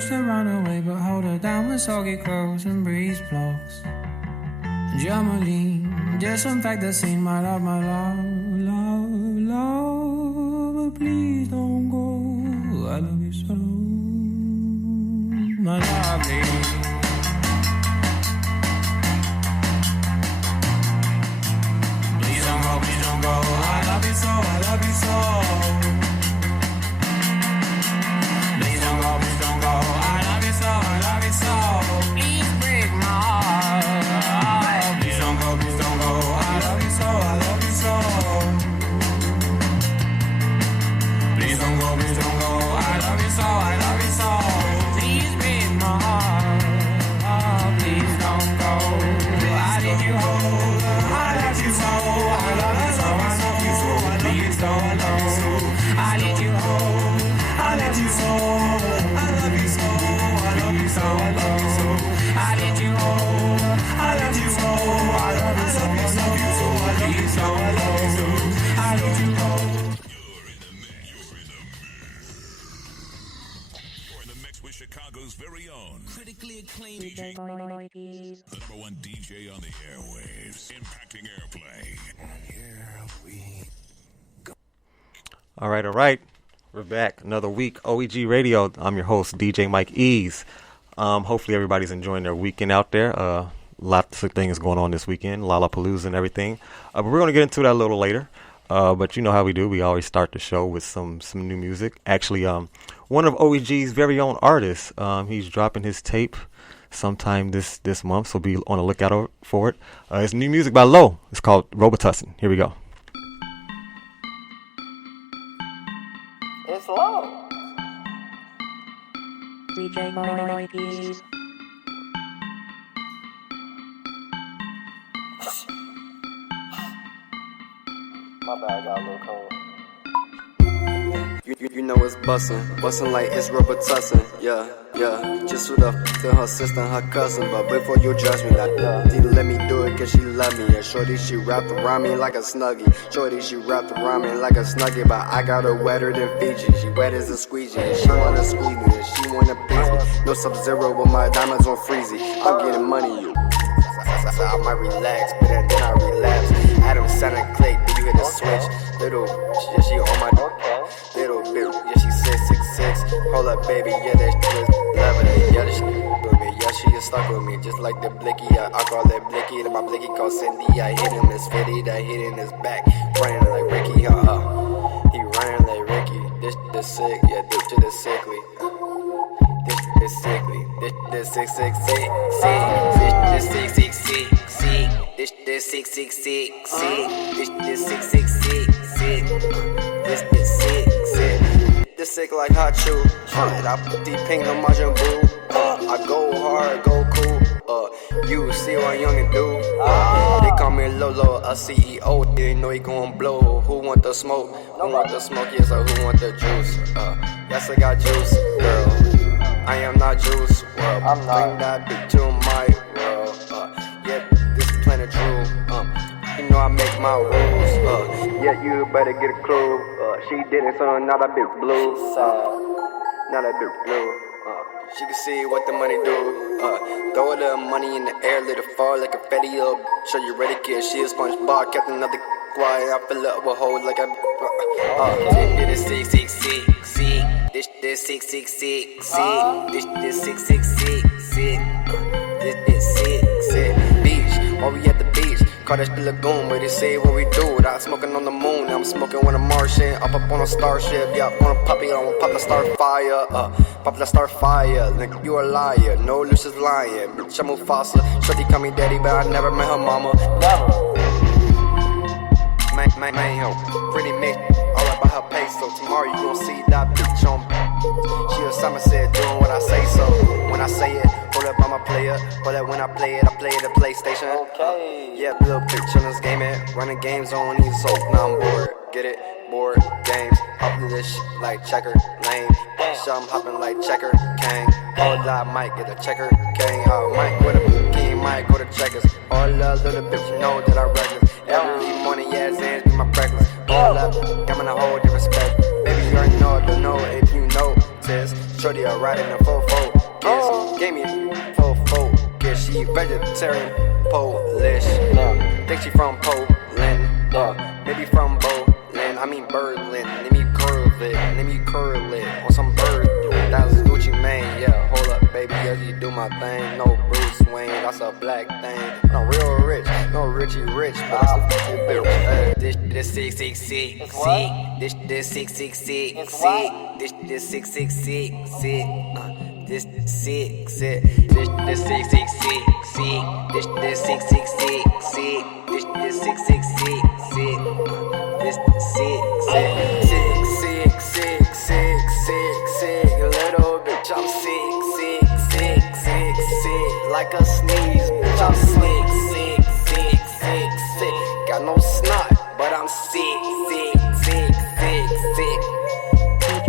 urge to run away, but hold her down with soggy clothes and breeze blocks. Germolene, disinfect the scene, my love, but please don't go. I love you so, my lovely. Please don't go, please don't go. I love you so, I love you so. Please don't go, please don't go. I love you so, I love you so. Please break my heart. Please don't go, please don't go. I love you so, I love you so. Please don't go, please don't go. I love you so, I love you so. Please break my heart. Please don't go. I need you hold. I let you so. I love you so, I love you so. Please don't go. I need you hold. I let you so. I love you so. I love you so. I love you so. I need you hold. I let you so. I love you so. I love you so. I love you so. I love you so. I need you hold. Chicago's very own critically acclaimed DJ, the number one DJ on the airwaves, impacting airplay. And here we go. All right. We're back. Another week, OEG Radio. I'm your host, DJ Mike Ease. Hopefully everybody's enjoying their weekend out there. Lots of things going on this weekend, Lollapalooza and everything. But we're going to get into that a little later. But you know how we do. We always start the show with some new music. Actually, one of OEG's very own artists, he's dropping his tape sometime this month, so be on the lookout for it. It's new music by Low. It's called Robitussin. Here we go. It's Low. DJ Mikey's. My bad, got a little cold. You know it's bustin' like it's Robitussin, yeah. Just who the f*** to her sister and her cousin, but before you judge me, like, she let me do it cause she love me. And shorty, she wrapped around me like a snuggie. Shorty, she wrapped around me like a snuggie, but I got her wetter than Fiji. She wet as a squeegee, and she wanna squeeze me, and she wanna please me. No Sub-Zero with my diamonds on freezy. I'm getting money, you. So I might relax, but then I relapse. Adam Santa Clay, then you hit the switch. Little, yeah, she on my little bit, yeah, she 6'6". Hold up, baby, yeah, that shit is levitate. Yeah, this shit with me, yeah, she is stuck with me, just like the Blicky. I call it Blicky, and my Blicky called Cindy. I hit him, it's 50, I hit in his back, running like Ricky. He running like Ricky. This shit is sick, yeah, this shit is sickly. This shit is sickly. This shit is 666. This shit is 666. This shit is 666. This shit is 666. This is sick. This sick like hot chew. I put the pink on my Boo. I go hard, go cool. You see what I'm young and do. They call me Lolo, a CEO. They know he gon' blow. Who want the smoke? Who want the smoke? Yes, or who want the juice? Yes, I got juice, girl. I am not juice. Well, I'm not. Bring that bitch to my world. Yeah, this planet Drew. You know I make my rules. Yeah, you better get a clue. She didn't, so now that bitch blue. Now that bitch blue. She can see what the money do. Throw a little money in the air, let it fall like a fatty up. Show you ready, kid. She a SpongeBob, kept another quiet. I fill up with hoes like a. This is 666. This is 666. This is 666. This is 666. Beach, while we at the beach. Call that shit lagoon, but they say what we do. Without smoking on the moon, I'm smoking with a Martian. Up on a starship, yeah, on a puppy, I wanna pop the star fire. Pop the star fire, nigga, you a liar. No Lucius lying, bitch, I'm Mufasa. Shorty call me daddy, but I never met her mama. Man, yo, pretty mix, all about her pace. So tomorrow you gon' see that bitch on. She a summer said, doing what I say so. When I say it, hold up, I'm a player. Hold up, when I play it at PlayStation. Okay. Yeah, little bitch on this game, it. Running games on these soap, now I'm bored. Get it? Board games. Hopping this shit like checker, lane. So I'm hopping like checker, king. Hold up, might get a checker, king. Might go to king, might go to checkers. All up, little bitch, you know that I reckless. Every morning, yeah, Zans be my breakfast. All up, I'm in a whole different spec. Baby, you already know, don't know if you notice. Shorty, I ride in a 4-4. vegetarian, Polish. Think she from Poland, maybe from Berlin. I mean Berlin. Let me curl it on some bird. That's Gucci Mane, yeah. Hold up, baby, as you do my thing. No Bruce Wayne, that's a black thing. No real rich, no Richie Rich, but that's a fucking bitch. This shit is 666, sick. This shit is 666, sick. This shit is 666, sick. This sick, sick. This is 666, sick. This is 666, sick. This is 666, sick. This sick, sick, sick. Little bitch, I'm sick. Like a sneeze, bitch, I'm sick. Got no snot, but I'm sick.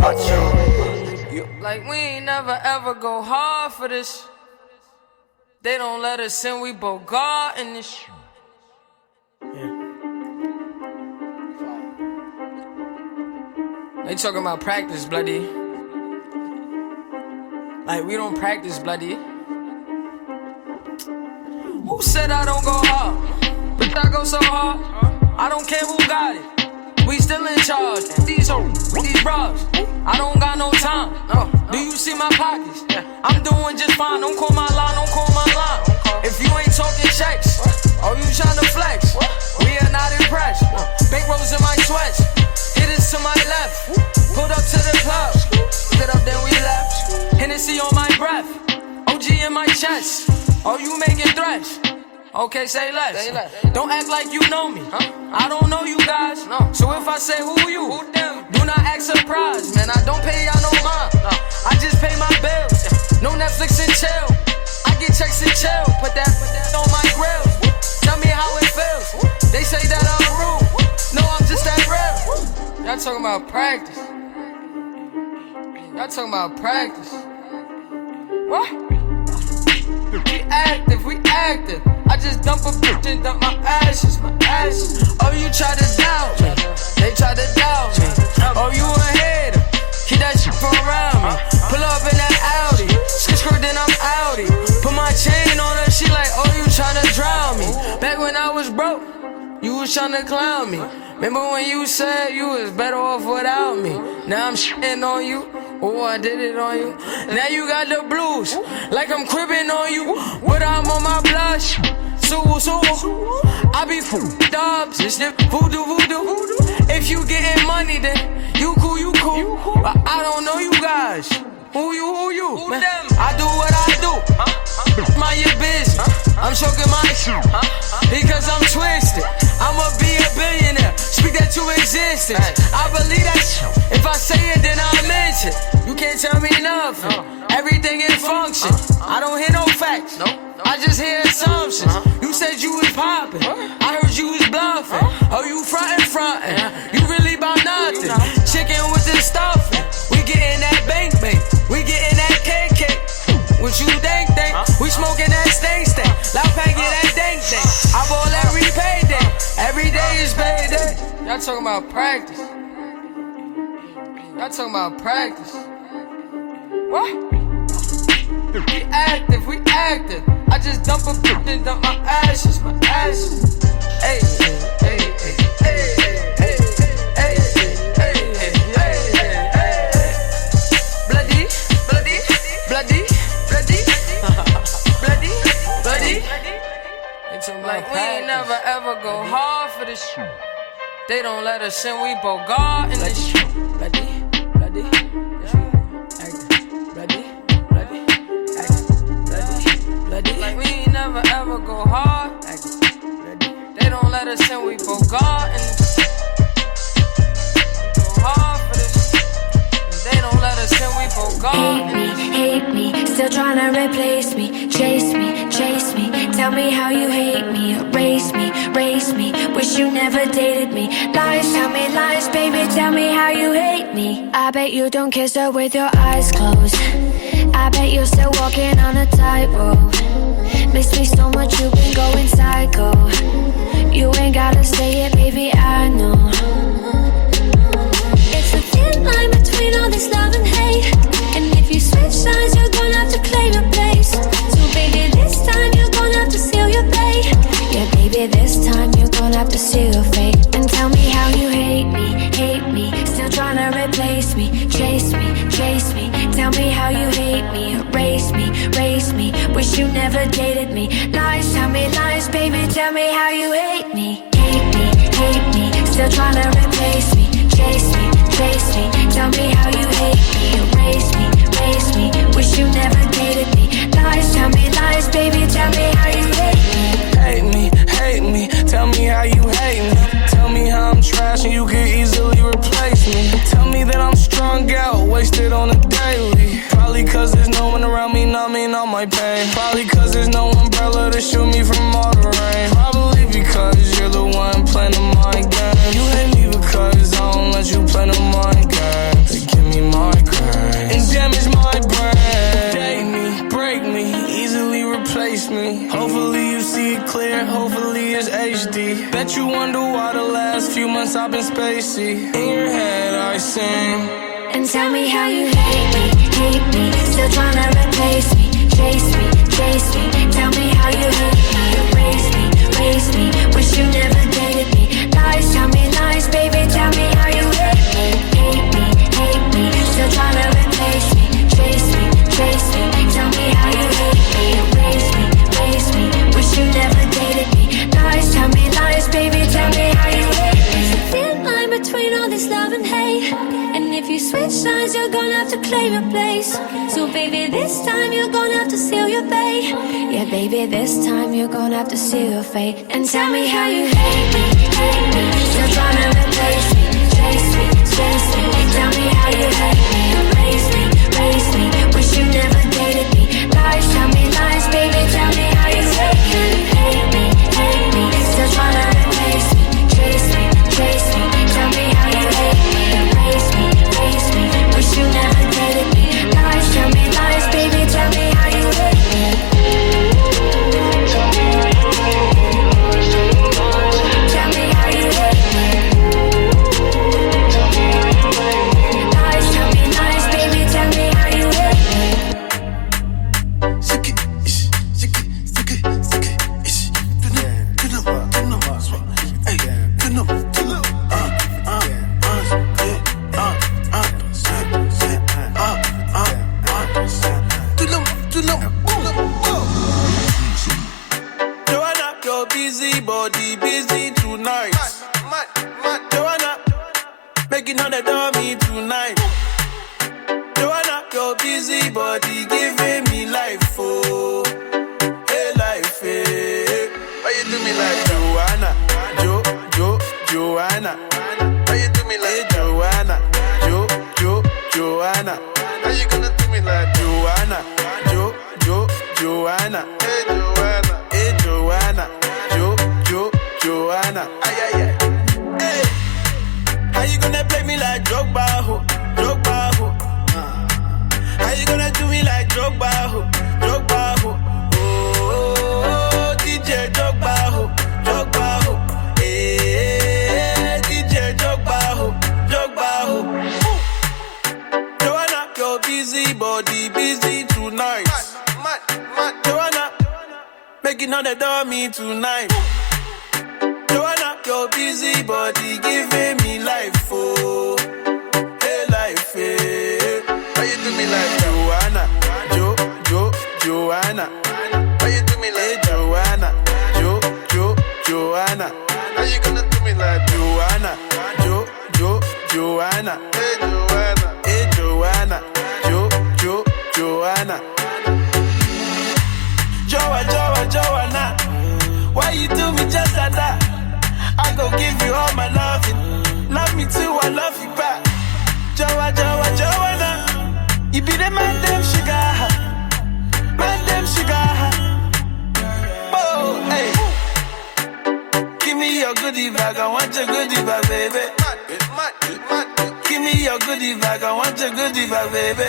I chew. You. Like we ain't never ever go hard for this. They don't let us in, we both God in this. They talking about practice, bloody. Like we don't practice, bloody. Who said I don't go hard? But I go so hard. I don't care who got it. We still in charge. These bras. I don't got no time. Do you see my pockets? I'm doing just fine. Don't call my line. If you ain't talking checks, or you tryna flex, we are not impressed. Bankrolls in my sweats. Hit us to my left. Pulled up to the club. Get up, then we left. Hennessy on my breath. OG in my chest. Oh, you making threats? Okay, say less. Don't act like you know me. I don't know you guys. So if I say who you, do not act surprised. Man, I don't pay y'all no mind. I just pay my bills. No Netflix and chill. I get checks and chill. Put that on my grill. Tell me how it feels. They say that I'm rude. No, I'm just that real. Y'all talking about practice. What? We active. I just dump a bitch and dump my ashes. Oh, you try to doubt me. They try to doubt me. Oh, you a hater. Keep that shit from around me. Pull up in that Audi. Skirt, then I'm Audi. Put my chain on her. She like, oh, you tryna drown me. Back when I was broke, you was tryna clown me. Remember when you said you was better off without me? Now I'm shitting on you. Oh, I did it on you. Now you got the blues, like I'm cribbing on you. But I'm on my blush. So, I be dubs. It's the voodoo. If you getting money, then you cool. But I don't know you guys. Who you? Man, I do what I do. Mind your business. I'm choking my shit because I'm twisted. I'ma be a billionaire. Speak that to existence. I believe that shit. If I say it, then I mention. You can't tell me nothing. Everything in function. I don't hear no facts. I just hear assumptions. You said you was popping. I heard you was bluffing. Oh, you frontin'. You really bout nothing. Chicken with the stuffing. We getting that bank. We getting that cake. What you think? We smoking that stink. Loud pack get that dang. I ball every payday. Every day is payday. Y'all talking about practice. What? We active. I just dump a bitch and dump my ashes. Hey. Like we ain't never ever go hard for this shit. They don't let us in, we both God in this shit. Bloody. Like we ain't never ever go hard. They don't let us in, we both God in this shit. Go hard for this shit. They don't let us in, we both God in this shit. Hate me, still trying to replace me. Chase me, tell me how you hate me. Erase me, wish you never dated me. Lies, tell me lies, baby, tell me how you hate me. I bet you don't kiss her with your eyes closed. I bet you're still walking on a tightrope. Miss me so much, you've been going psycho. You ain't gotta say it, baby, I know. It's a thin line between all this love and hate. And if you switch sides, you're gonna have to claim a place. So baby, this time you're gonna have you never dated me. Lies, tell me lies, baby, tell me how you hate me. Hate me, still trying to replace me. Chase me, tell me how you hate me. Erase me, wish you never dated me. Lies, tell me lies, baby, tell me how you hate me. Hate me, tell me how you hate me. Tell me how I'm trash and you can easily replace me. Tell me that I'm strung out, wasted on a daily. Probably cause there's no one around me numbing all my pain. Probably cause there's no umbrella to shield me from all the rain. Probably because you're the one playing the mind game. You hate me because I don't let you play the mind game. They give me migraine and damage my brain. Date me, break me, easily replace me. Hopefully you see it clear, hopefully it's HD. Bet you wonder why the last few months I've been spacey. In your head I sing. And tell me how you hate me. Still trying to replace me. Chase me, tell me how you hate me. Erase me, wish you never dated me. Lies, tell me lies, baby, tell me how you hate me. Still trying to replace me. Chase me, tell me how you hate me. Erase me, wish you never dated me. Lies, tell me lies, baby, tell me how you hate me. There's a thin line between all this love and hate. And if you switch sides, you're gonna have to claim your place. So baby, this time you're gonna have to seal your fate. Yeah, baby, this time you're gonna have to seal your fate. And tell me how you hate me. Still trying to replace me. Chase me, tell me how you hate me. Erase me, wish you never dated me. Lies, tell me lies, baby, tell me how you hate me. Still trying to replace me. Chase me, tell me how you hate me. Erase me, wish you never dated me. Lies, tell me lies, baby, tell me how you hate me. Tell me how you hate me. Lies, tell me lies, baby, tell me how you hate me. Joanna, your busy body busy tonight. Joanna, making all the dummy tonight. Joanna, your busy body giving me life, oh, hey life, hey. Why you do me like Joanna, Joanna? Why you do me like Joanna, Joanna? How you gonna do me like Joanna, Joanna? Hey Joanna, Joanna. Ay ay ay. Hey, how you gonna play me like Drogba, ho? How you gonna do me like Drogba, ho? Oh, DJ Drogba, ho. Hey, DJ Drogba, ho. Joanna, your busy body busy tonight. Joanna, making all the dummy tonight. Joanna, your busy body giving me life, oh, hey life, hey. Why you do me like Joanna, Joanna? Why you do me like Joanna, Joanna? How you gonna do me like Joanna, Joanna? Hey Joanna, Joanna. Joanna, why you do me just like that? I gon' give you all my loving. Love me too, I love you back. Joanna, you be the man, them sugar. Oh, hey. Give me your goodie bag, I want your goodie bag, baby. Give me your goodie bag, I want your goodie bag, baby.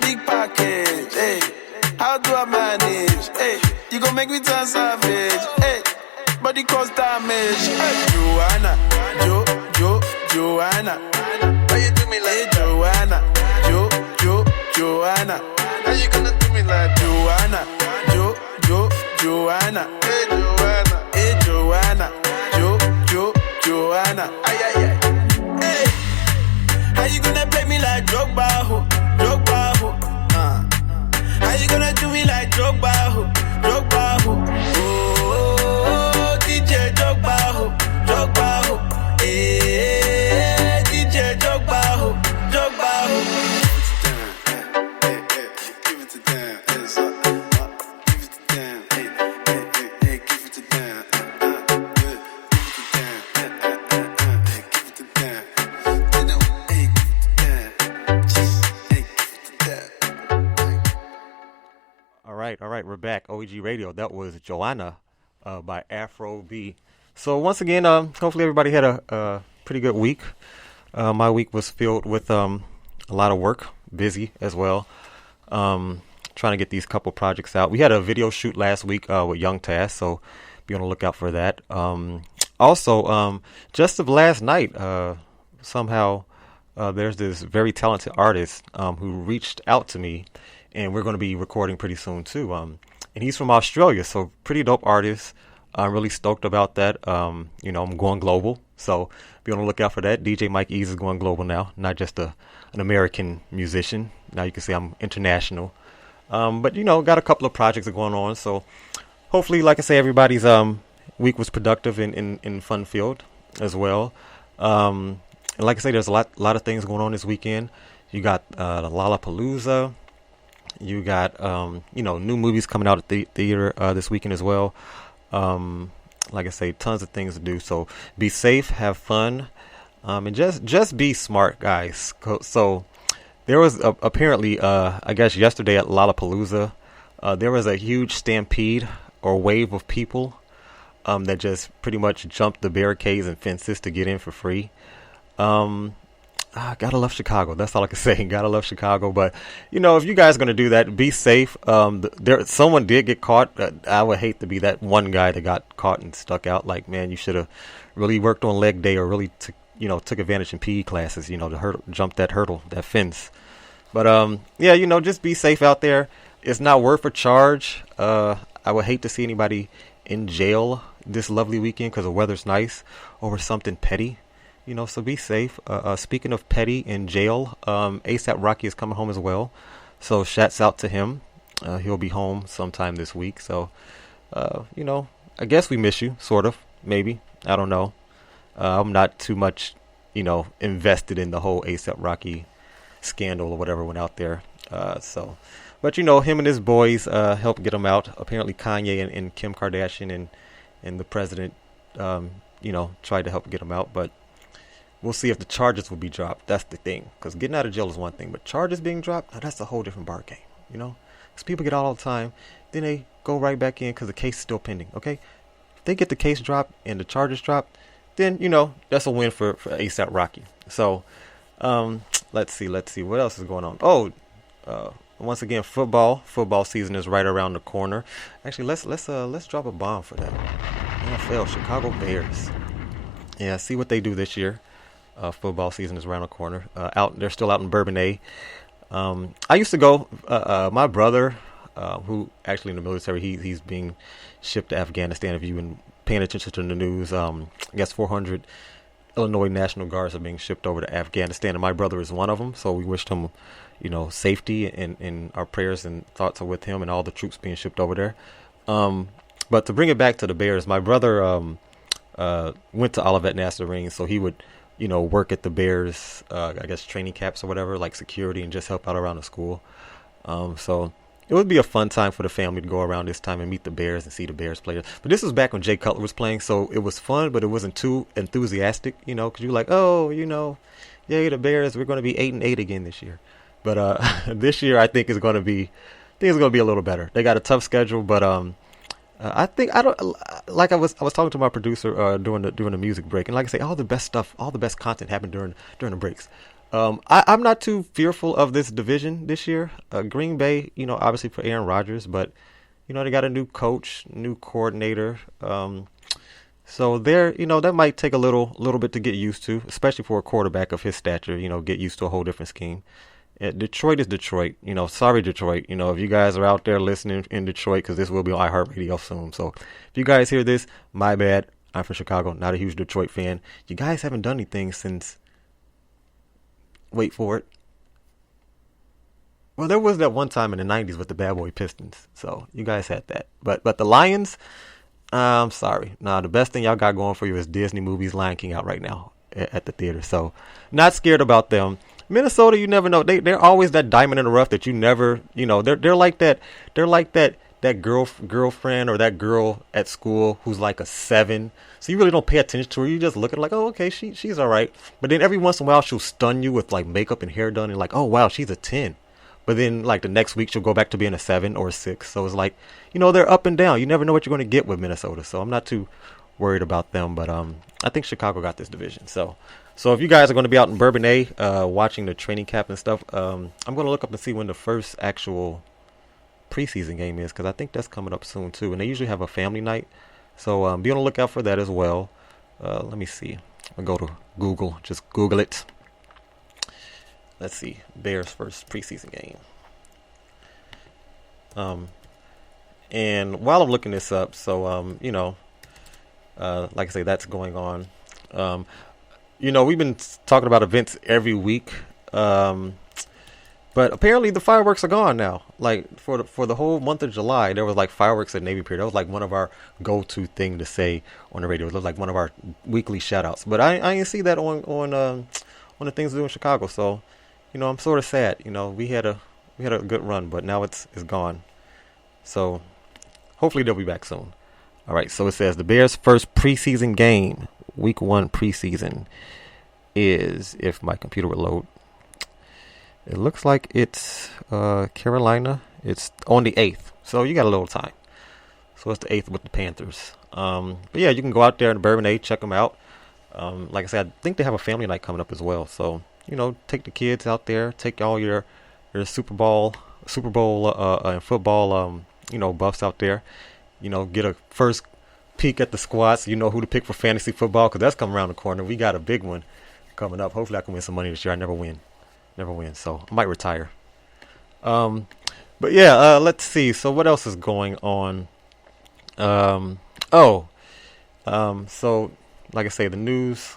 Big package, hey. How do I manage? Hey, you gon' make me turn savage. Hey, body cause damage. Hey, Joanna, Joanna. Why you do me like Joanna, Joanna? How you gonna do me like Joanna, Joanna? Hey Joanna, Joanna. Ay ay ay. Hey, how you gonna play me like Drogba, ho? How you gonna do me me like Drogba, ho, Drogba, ho. Oh, DJ Drogba, ho, Drogba, ho. DJ Drogba, ho, Drogba, ho. Give it to them, hands up, give it to them, give it to them, give it to them, you know, give it to them. All right, we're back. OEG Radio. That was Joanna by Afro B. So once again, hopefully everybody had a pretty good week. My week was filled with a lot of work, busy as well. Trying to get these couple projects out. We had a video shoot last week with Young Taz, so be on the lookout for that. Also, just of last night, somehow there's this very talented artist who reached out to me, and we're going to be recording pretty soon too. And he's from Australia, so pretty dope artist. I'm really stoked about that. I'm going global, so be on the lookout for that. DJ Mike Ease is going global now, not just an American musician. Now you can say I'm international. But got a couple of projects going on, so hopefully, like I say, everybody's week was productive and fun filled as well. And like I say, there's a lot of things going on this weekend. You got the Lollapalooza. You got new movies coming out at the theater this weekend as well. Like I say, tons of things to do. So be safe, have fun, and just be smart, guys. So there was apparently, I guess yesterday at Lollapalooza, there was a huge stampede or wave of people that just pretty much jumped the barricades and fences to get in for free. Gotta love Chicago. That's all I can say. Gotta love Chicago. But if you guys are gonna do that, be safe. Someone did get caught. I would hate to be that one guy that got caught and stuck out. Like, man, you should have really worked on leg day or really took advantage in PE classes. To jump that hurdle, that fence. But just be safe out there. It's not worth a charge. I would hate to see anybody in jail this lovely weekend because the weather's nice over something petty. So be safe. Speaking of petty in jail, ASAP Rocky is coming home as well. So shouts out to him. He'll be home sometime this week. So, I guess we miss you, sort of, maybe. I don't know. I'm not too much, invested in the whole ASAP Rocky scandal or whatever went out there. But him and his boys helped get him out. Apparently Kanye and Kim Kardashian and the president, tried to help get him out. But we'll see if the charges will be dropped. That's the thing. Because getting out of jail is one thing, but charges being dropped, now that's a whole different bar game, Because people get out all the time, then they go right back in because the case is still pending, okay? If they get the case dropped and the charges dropped, then, that's a win for ASAP Rocky. So, let's see. What else is going on? Once again, football season is right around the corner. Actually, let's drop a bomb for that. NFL, Chicago Bears. Yeah, see what they do this year. Football season is around the corner. They're still out in Bourbonnais. I used to go. My brother, who actually in the military, he's being shipped to Afghanistan. If you've been paying attention to the news, I guess 400 Illinois National Guards are being shipped over to Afghanistan, and my brother is one of them. So we wished him, safety, and our prayers and thoughts are with him and all the troops being shipped over there. But to bring it back to the Bears, my brother went to Olivet Nazarene, so he would. Work at the Bears, I guess training camps or whatever, like security, and just help out around the school. So it would be a fun time for the family to go around this time and meet the Bears and see the Bears players. But this was back when Jay Cutler was playing, so it was fun, but it wasn't too enthusiastic, because you're like, yay, the Bears, we're going to be 8-8 again this year. But this year, I think it's going to be a little better. They got a tough schedule, but I was talking to my producer during the music break, and like I say, all the best stuff, all the best content happened during the breaks. I'm not too fearful of this division this year. Green Bay, obviously for Aaron Rodgers, but they got a new coach, new coordinator. So that might take a little bit to get used to, especially for a quarterback of his stature. Get used to a whole different scheme. Detroit is Detroit. Sorry, Detroit. If you guys are out there listening in Detroit, because this will be on iHeartRadio soon. So if you guys hear this, my bad. I'm from Chicago, not a huge Detroit fan. You guys haven't done anything since, wait for it, Well, there was that one time in the '90s with the Bad Boy Pistons, so you guys had that. But the Lions, I'm sorry. Nah, the best thing y'all got going for you is Disney movies, Lion King out right now at the theater. So not scared about them. Minnesota, you never know. They're always that diamond in the rough that you never, they're like that. They're like that girlfriend or that girl at school who's like a 7. So you really don't pay attention to her. You just look at her like, oh, okay, she's all right. But then every once in a while she'll stun you with like makeup and hair done and like, oh wow, she's a 10. But then like the next week she'll go back to being a 7 or a 6. So it's like, they're up and down. You never know what you're going to get with Minnesota. So I'm not too worried about them. But I think Chicago got this division. So if you guys are going to be out in Bourbonnais watching the training camp and stuff, I'm going to look up and see when the first actual preseason game is, because I think that's coming up soon too. And they usually have a family night. So be on the lookout for that as well. Let me see. I'll go to Google. Just Google it. Let's see. Bears first preseason game. And while I'm looking this up, so like I say, that's going on. We've been talking about events every week, but apparently the fireworks are gone now. Like for the whole month of July, there was like fireworks at Navy Pier. That was like one of our go-to thing to say on the radio. It was like one of our weekly shout-outs. But I didn't see that on the things to do in Chicago. So, I'm sort of sad. We had a good run, but now it's gone. So hopefully they'll be back soon. All right. So it says the Bears' first preseason game. Week 1 preseason is, if my computer will load, it looks like it's Carolina. It's on the 8th, so you got a little time. So it's the 8th with the Panthers. But yeah, you can go out there in Bourbonnais, check them out. Like I said, I think they have a family night coming up as well. So take the kids out there, take all your Super Bowl and football buffs out there. Get a first peek at the squads. You know who to pick for fantasy football, because that's coming around the corner. We got a big one coming up. Hopefully I can win some money this year. I never win, so I might retire. But yeah, let's see. So what else is going on? So like I say, the news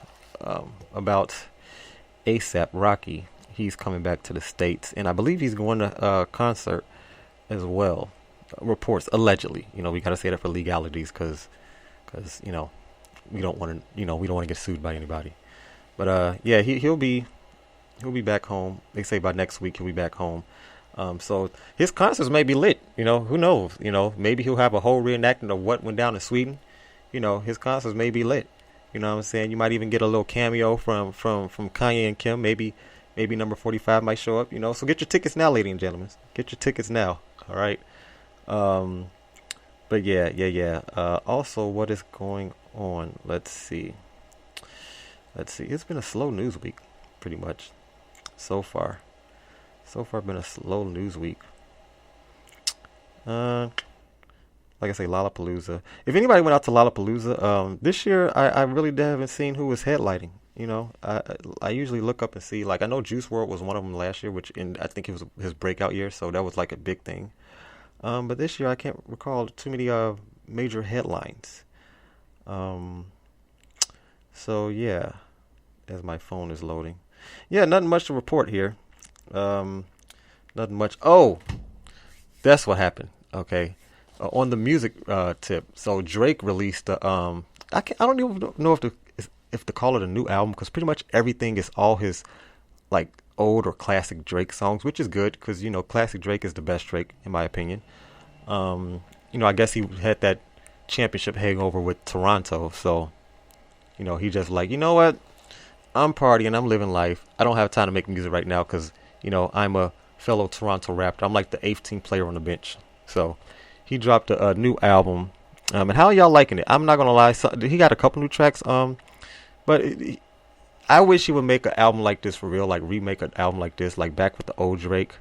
about ASAP Rocky. He's coming back to the States, and I believe he's going to a concert as well. Reports allegedly. We got to say that for legalities, because we don't want to get sued by anybody. But yeah, he'll be back home. They say by next week he'll be back home. So his concerts may be lit. Who knows? Maybe he'll have a whole reenactment of what went down in Sweden. His concerts may be lit. You know what I'm saying? You might even get a little cameo from Kanye and Kim. Maybe number 45 might show up. So get your tickets now, ladies and gentlemen. Get your tickets now. All right. But yeah. Also, what is going on? Let's see. It's been a slow news week, pretty much, so far. Been a slow news week. Like I say, Lollapalooza. If anybody went out to Lollapalooza, this year I really haven't seen who was headlining. I usually look up and see. Like I know Juice WRLD was one of them last year, I think it was his breakout year, so that was like a big thing. But this year I can't recall too many major headlines. So yeah, as my phone is loading, yeah, nothing much to report here. Nothing much. Oh, that's what happened. Okay, on the music tip. So Drake released I don't even know if to call it a new album, because pretty much everything is all his like old or classic Drake songs, which is good, because classic Drake is the best Drake in my opinion. I guess he had that championship hangover with Toronto, so he just like, what, I'm partying, I'm living life, I don't have time to make music right now, because I'm a fellow Toronto rapper. I'm like the 18th player on the bench. So he dropped a new album, and how y'all liking it? I'm not gonna lie, he got a couple new tracks, but I wish he would make an album like this for real, like remake an album like this, like back with the old Drake,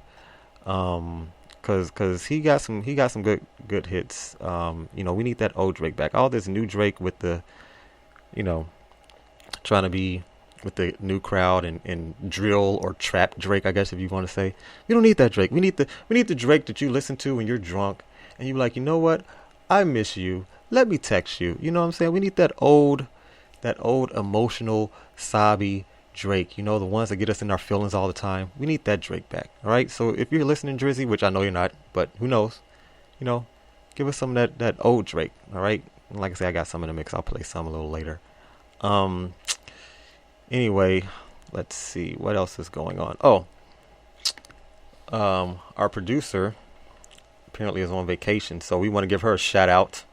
cause he got some good hits. We need that old Drake back. All this new Drake with the, trying to be with the new crowd and drill or trap Drake, I guess if you want to say. We don't need that Drake. We need the Drake that you listen to when you're drunk and you're like, you know what? I miss you. Let me text you. You know what I'm saying? We need that old emotional, sobby Drake, you know, the ones that get us in our feelings all the time. We need that Drake back. All right. So if you're listening, Drizzy, which I know you're not, but who knows, you know, give us some of that old Drake. All right. And like I say, I got some in the mix. I'll play some a little later. Anyway, let's see what else is going on. Oh, our producer apparently is on vacation, so we want to give her a shout out,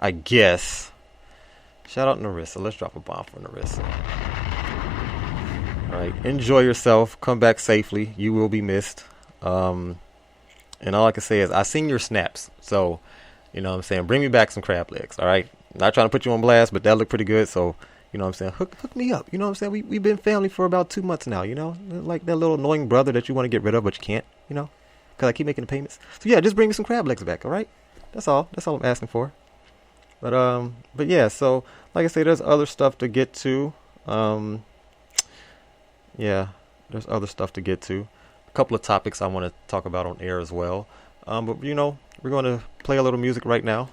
I guess. Shout out Narissa. Let's drop a bomb for Narissa. All right, enjoy yourself. Come back safely. You will be missed. And all I can say is I seen your snaps, so you know what I'm saying, bring me back some crab legs. All right, not trying to put you on blast, but that looked pretty good. So you know what I'm saying, hook me up. You know what I'm saying, we've been family for about 2 months now. You know, like that little annoying brother that you want to get rid of but you can't. You know, because I keep making the payments. So yeah, just bring me some crab legs back. All right, that's all I'm asking for. But yeah, so like I say, there's other stuff to get to. Yeah, there's other stuff to get to. A couple of topics I want to talk about on air as well. But you know, we're going to play a little music right now.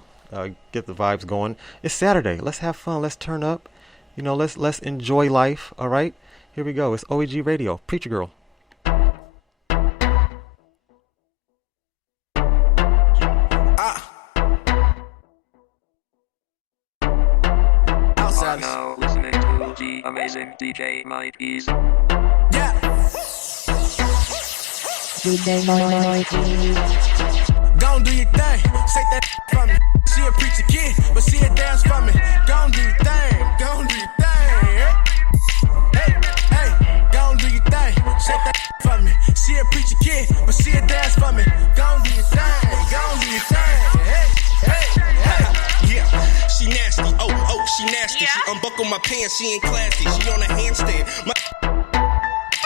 Get the vibes going. It's Saturday. Let's have fun. Let's turn up. You know, let's enjoy life. All right, here we go. It's OEG Radio. Preacher Girl. Now listening to the amazing DJ Mike Ease. Yeah. DJ Mike Ease. Gon' do your thing, say that for me. She a preacher kid, but she a dance for me. Gon' do your thing, gon' do your thing. Hey, hey, gon' do your thing, say that for me. She a preacher kid, but she a dance for me. Gon' do your thing, gon' do your thing. Hey, hey, hey. Yeah, she nasty, oh, she nasty. She unbuckled my pants, she ain't classy. She on a handstand.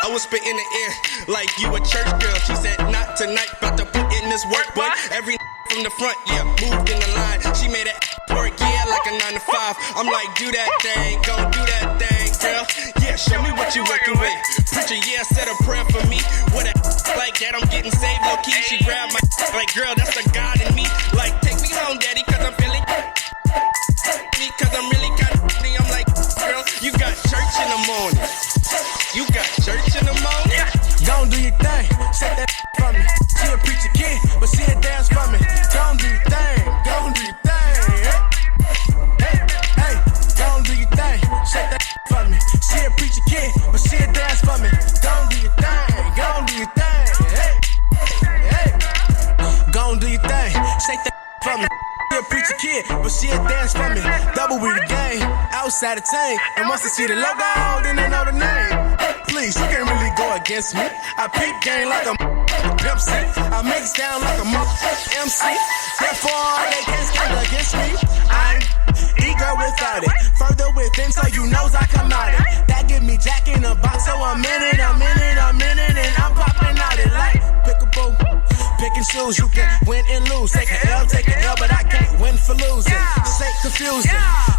I was spit in the air like you a church girl. She said, not tonight, about to put in this work. But every from the front, yeah, moved in the line. She made it work, yeah, like a 9 to 5. I'm like, do that thing, gon' do that thing, girl. Yeah, show me what you working with. Preacher, yeah, said a prayer for me. What a like that, I'm getting saved low key. She grabbed my like, girl, that's the God in me. Like, take me home, daddy, cause I'm feeling me, cause I'm really kind of I'm like, girl, you got church in the morning. You got church in the morning. Gon' do your thing, say that for me. She a preacher kid, but she a dance for me. Gon' do your thing, gon' do your thing. Hey, hey, gon' do your thing, say that for me. She a preacher kid, but she a dance for me. Gon' do your thing, gon' do your thing. Hey, hey, gon' do your thing, say that for me. She a preacher kid, but she a dance for me. Double with the game, outside the tank. And once they see the logo, then they know the name. Please, you can't really go against me. I peep game like a pimp C. I mix down like a MC. Therefore, they can't stand against me. I'm eager without it. Further within, so you knows I come out it. That give me Jack in a box, so I'm in it, and I'm popping out it like pickable. Pick and choose, you can win and lose. Take an L, but I can't win for losing. Say confusing.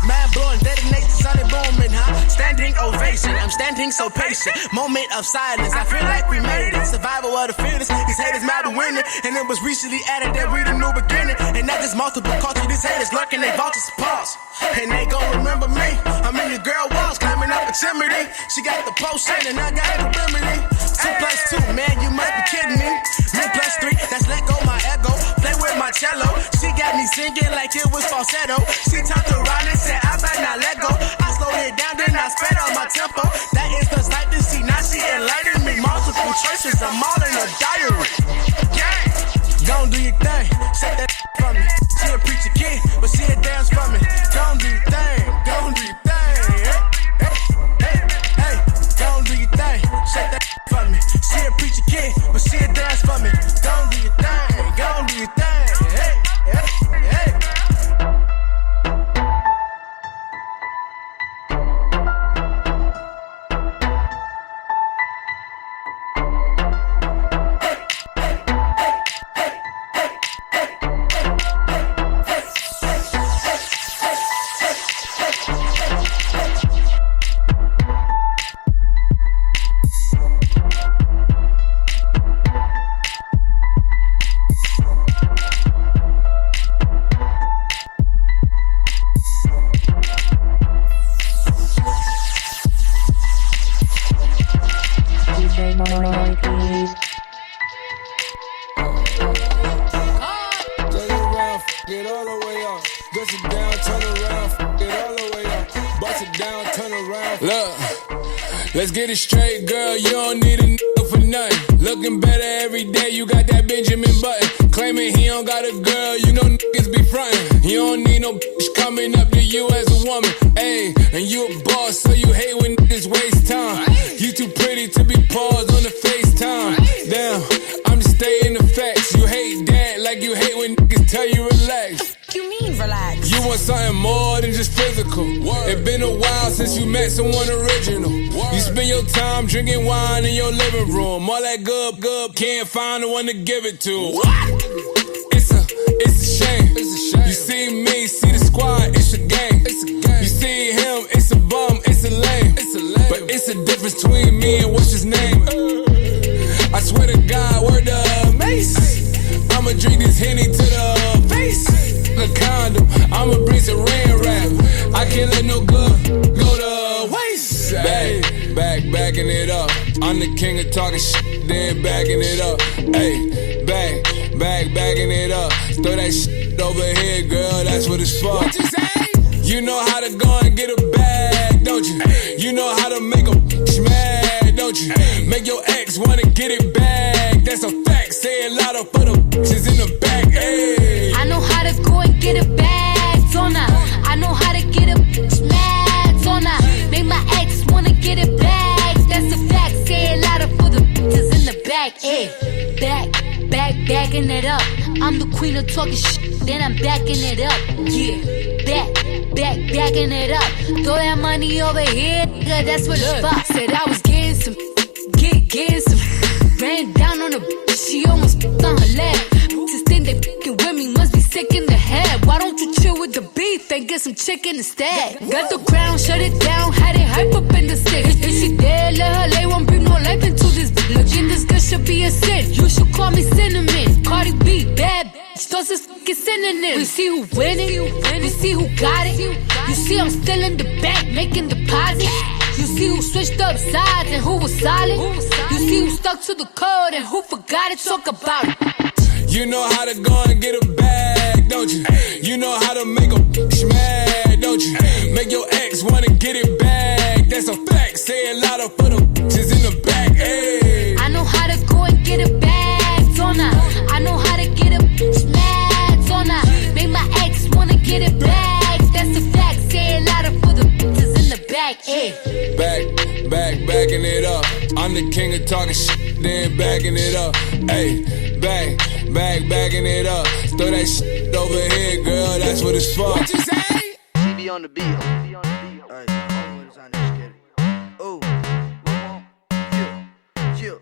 Mad blowing, detonate, sunny booming, huh? Standing ovation, I'm standing so patient. Moment of silence, I feel like we made it. Survival of the fittest, these haters mad to winning. And it was recently added that we the new beginning. And that is multiple culture, these haters lurking, they vultures pause. And they gon' remember me. I'm in your girl walls, climbing up a chimney. She got the potion and I got the remedy. 2 + 2, man, you must be kidding me. 3 + 3, that's let go my ego. Play with my cello. She got me singing like it was falsetto. She turned around and said, I better not let go. I slowed it down, then I sped up my tempo. That is the sight to see. Now she enlightened me. Multiple choices, I'm all in a diary. Yeah. Gon' do your thing, say that for me. She a preacher kid, but she a dance for me. Gon' do your thing, gon' do your thing. Hey, hey, hey, gon' do your thing, say that for me. She a preacher kid, but she a dance for me. Gon' do your thing, gon' do your thing. Hey, hey, hey. Let's get it straight, girl. You don't need a nigga for nothing. Looking better every day. You got that Benjamin Button. Claiming he don't got a girl. You know niggas be frontin'. You don't need no bitch coming up to you as a woman. Ayy, and you a boss, so you hate when niggas waste time. You too pretty to be paused on the FaceTime. Damn, I'm just stating the facts. You hate that like you hate when niggas tell you relax. You mean relax? You want something more than just physical. It been a while since you met someone original. You spend your time drinking wine in your living room. All that good, can't find the one to give it to. It's a shame. You see me, see the squad, it's a game. You see him, it's a bum, it's a lame. But it's a difference between me and what's his name. I swear to God, word to Mace. I'ma drink this Henny to the face. A condom, I'ma bring some rain rap. I can't let no glove go to waste. Backing it up. I'm the king of talking shit, then backing it up. Hey, backing it up. Throw that shit over here, girl, that's what it's for. What you say? You know how to go and get a bag, don't you? You know how to make a bitch mad, don't you? Make your ex wanna get it back, that's a fact. Say it louder for the bitches in the back, hey. I know how to go and get a bag, don't I? I know how to get a bitch mad, don't I? Make my ex wanna get it back, that's a fact. Say it louder for the bitches in the back, hey. Backing it up. I'm the queen of talking shit, then I'm backing it up, yeah. Backing it up. Throw that money over here, nigga, that's what it's for. Said I was getting some, getting some. Ran down on a bitch, she almost on her leg. Just think they fucking with me, must be sick in the head. Why don't you chill with the beef and get some chicken instead? Got the crown, shut it down, had it hype up in the stick. If she dead, let her lay, won't bring no life into this bitch. Looking this good should be a sin. You should call me Cinnamon. Cardi B, bad bitch, those is fucking synonyms. We see who winning, we see who got it. You see I'm still in the bank, making deposits. You see who switched up sides and who was solid. You see who stuck to the code and who forgot it. Talk about it. You know how to go and get a bag, don't you? You know how to make a bitch mad, don't you? Make your ex wanna get it back, that's a fact. Say it louder for the bitches in the back, hey. I know how to go and get a bag, don't I? I know how to get a bitch mad, don't I? Make my ex wanna get it back, that's a fact. Say it louder for the bitches in the back, hey. Backing it up. I'm the king of talking shit, then backing it up. Hey, backing it up. Throw that shit over here, girl, that's what it's for. What you say? CB on the beat. Alright, oh, chill.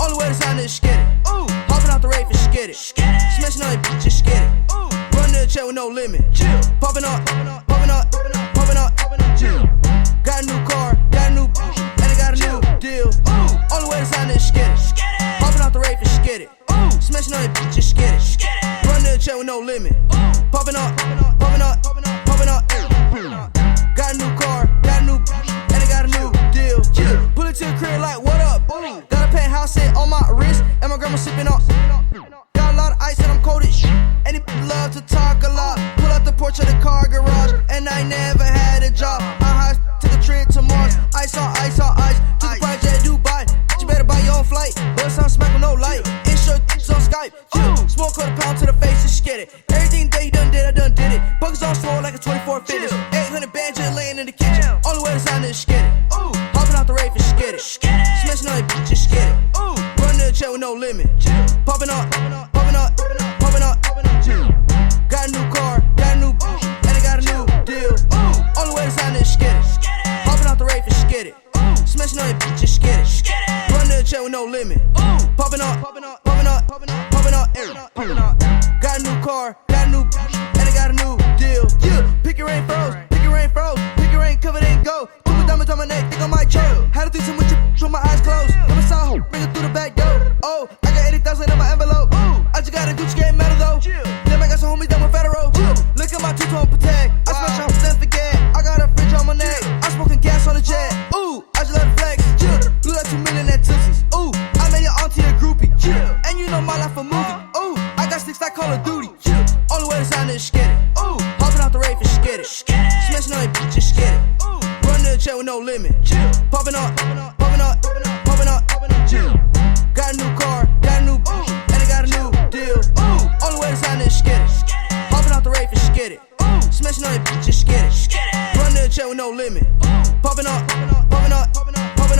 Only way to sign this, get it. Hopping out the rave and get it. Smashing on that bitch, just get it. Run to the chair with no limit. Popping up. Got a new car, got a new bitch, and I got a new deal. Only way to sign this, get it. Hopping out the rave and get it. Smashing on that bitch, just get it. Run to the chair with no limit. Popping up. Got a new car, got a new bitch, and I got a new deal. Pull it to the crib like, what up? Got a penthouse set on my wrist, and my grandma sipping up. Got a lot of ice and I'm cold as shit. And he love to talk a lot. Pull out the porch of the car garage, and I never had a job. I high took a trip to Mars. Ice on ice. To the project Dubai. You better buy your own flight. But some smack with no light. Insurance on Skype. Smoke £1 to the face, just get it. Everything that you done did, I done did it. Buckets on swole like a 24 fitness. 800 bands just laying in the kitchen. Only way to sign this, get it. Hopping out the rave and get it. Smashing on that bitch, just get it. Run to the chair with no limit. Popping up. Got a new car, got a new bitch, and I got a new deal. Only way to sign this, get it. Hopping out the rave and get it. Smashing on that bitch, just get it. Run to the chair with no limit. Popping up. Got a new car, got a new bitch, and I got a new deal. Pick your rain froze, pick your rain covered in gold. Put my diamonds on my neck, think I might choke. Had to do some with your with my eyes closed. Never saw her, bring it through the back door. Oh, I got 80,000 in my envelope. I just got a Gucci game metal though. Then I got some homies that went federal. Look at my two-tone protect. I smash out and forget. I got a fridge on my neck. I'm smoking gas on the jet. Ooh, I just let it flex. Blew that 2 million at Tootsies. Ooh, I made your auntie a groupie. And you know my life a movie. Ooh, I got sticks like Call of Duty. with sign and skid it. Ooh, hopping off the rave and skid it. Smashing on that bitch, just skid it. Run to the chair with no limit. Popping up, popping up, popping up, popping up. Got a new car, got a new bitch, and I got a new deal. Only way to sign is skid it. Hopping off the rave and skid it. Smashing on that bitch, just skid it. Run to the chair with no limit. Popping up, popping up, popping up, popping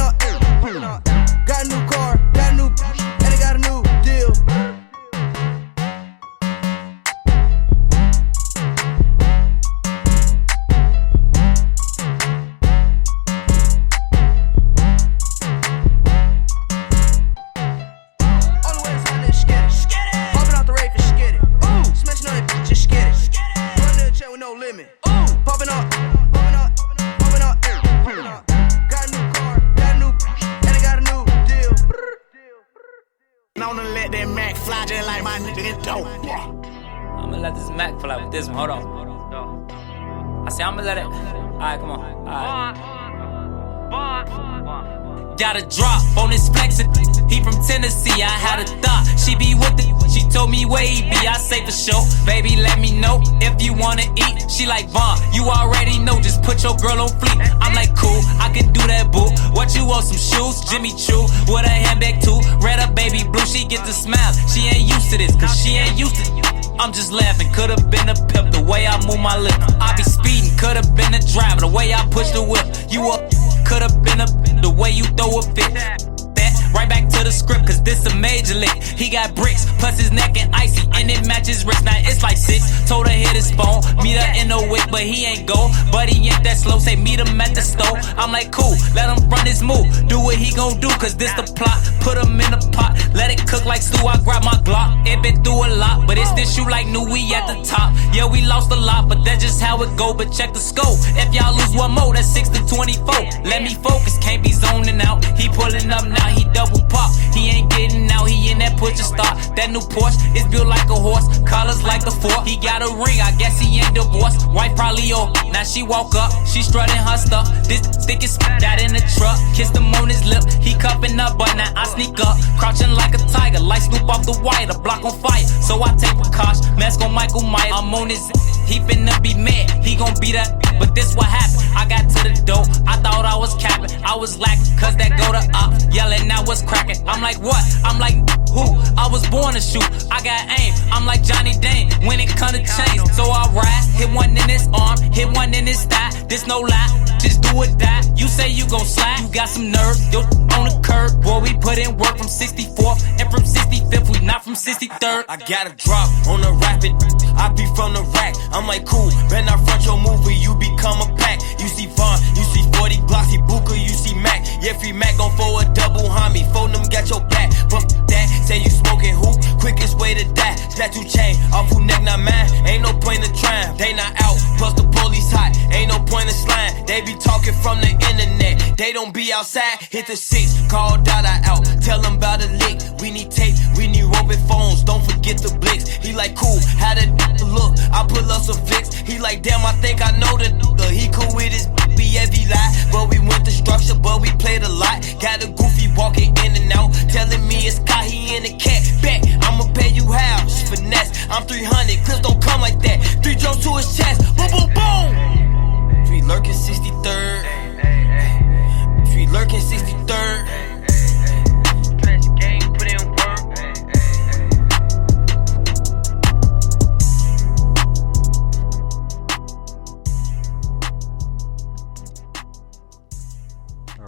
up. Got a new car, got a new bitch, and I got a new deal. I'ma let this Mac fly with this one. Hold on. I say I'ma let it. Alright, come on. Alright. Got a drop on this flexin'. He from Tennessee. I had a thought she be with it. She told me where he be. I say for sure. Baby, let me know if you wanna eat. She like Vaughn. You already know. Just put your girl on fleek. I'm like cool. I can do that, boo. What you want? Some shoes? Jimmy Choo with a handbag too. Red up, baby blue. She get the smile. She ain't used to this, cause she ain't used to. I'm just laughing, could've been a pimp, the way I move my lips. I be speeding, could've been a driver, the way I push the whip. You up, could've been a the way you throw a fit. Right back to the script, cause this a major lick. He got bricks, plus his neck and icy, and it matches wrist. Now it's like 6. Told her hit his phone, meet her in the wick, but he ain't go. But he ain't that slow, say meet him at the store. I'm like cool, let him run his move. Do what he gon' do, cause this the plot. Put him in a pot, let it cook like stew. I grab my Glock, it been through a lot, but it's this shoe like new, we at the top. Yeah, we lost a lot, but that's just how it go. But check the scope, if y'all lose one more, that's 6 to 24. Let me focus, can't be zoning out. He pulling up now, he double pop. He ain't getting out, he in that push to start. That new Porsche is built like a horse, colors like the fork. He got a ring, I guess he ain't divorced. Wife probably old, now she woke up, she strutting her stuff. This stick is got in the truck, kissed him on his lip. He cuffing up, but now I sneak up, crouching like a tiger, like Snoop off the wire, the block on fire. So I take precaution, mask on Michael Myers. I'm on his, he finna be mad, he gon' be that. But this what happened, I got to the door, I thought I was capping, I was lacking, cause that go to up, yelling now what's cracking. I'm like what? I'm like who? I was born to shoot, I got aim, I'm like Johnny Dane, when it come to chains. So I ride, hit one in his arm, hit one in his thigh, this no lie, just do or die. You say you gon' slide, you got some nerve, yo on the curb. Boy, we put in work from 64th and from 65th, we not from 63rd. I got a drop on the rapid, I be from the rack. I'm like cool, better not front your movie, you become a pack. You see Vaughn, you see 40 glossy Booker, you see Mac. Yeah, free Mac gon' for a double homie, phone them got your back. But that, say you smoking who? Quickest way to die, statute chain, off who neck not mine. Ain't no point in trying, they not out, plus the police hot. Ain't no point in slime, they be talking from the internet. They don't be outside, hit the 6, call Dada out, tell them about a lick. We need tape, we need roving phones, don't forget the blicks. He like cool, how that look, I pull up some flicks. He like damn, I think I know the nigga. He cool with his BFV lie, but we went the structure, but we played a lot. Got a goofy walking in and out, telling me it's Kai, he in the cat. Bet, I'ma pay you how, finesse. I'm 300, clips don't come like that. 3 jumps to his chest, boom, boom, boom. 3 lurking 63rd, 3 lurking 63rd.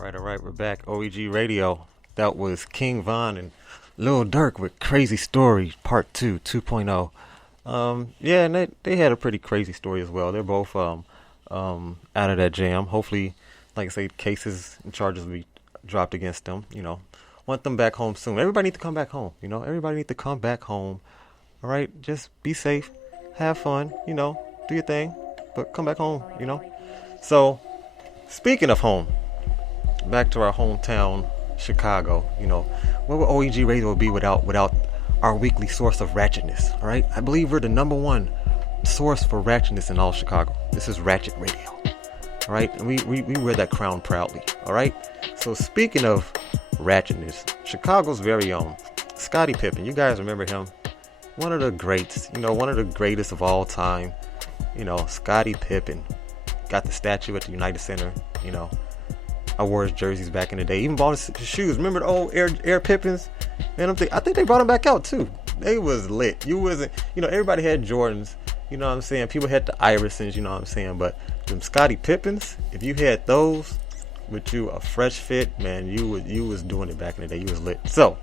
All right, we're back. OEG Radio. That was King Von and Lil Durk with Crazy Story Part 2, 2.0. Yeah, and they had a pretty crazy story as well. They're both out of that jam. Hopefully, like I say, cases and charges will be dropped against them. You know, want them back home soon. Everybody needs to come back home. You know, everybody needs to come back home. All right, just be safe, have fun. You know, do your thing, but come back home. You know. So, speaking of home. Back to our hometown, Chicago. You know, where would OEG Radio be without our weekly source of ratchetness? All right, I believe we're the #1 source for ratchetness in all Chicago. This is Ratchet Radio. All right, and we wear that crown proudly. All right. So speaking of ratchetness, Chicago's very own Scottie Pippen. You guys remember him? one of the greats, one of the greatest of all time, Scottie Pippen. Got the statue at the United Center, I wore his jerseys back in the day. Even bought his shoes. Remember the old Air Pippens? Man, I think they brought them back out too. They was lit. You wasn't, everybody had Jordans, you know what I'm saying? People had the Iversons, you know what I'm saying? But them Scottie Pippens, if you had those with you a fresh fit, man, you was doing it back in the day. You was lit. So,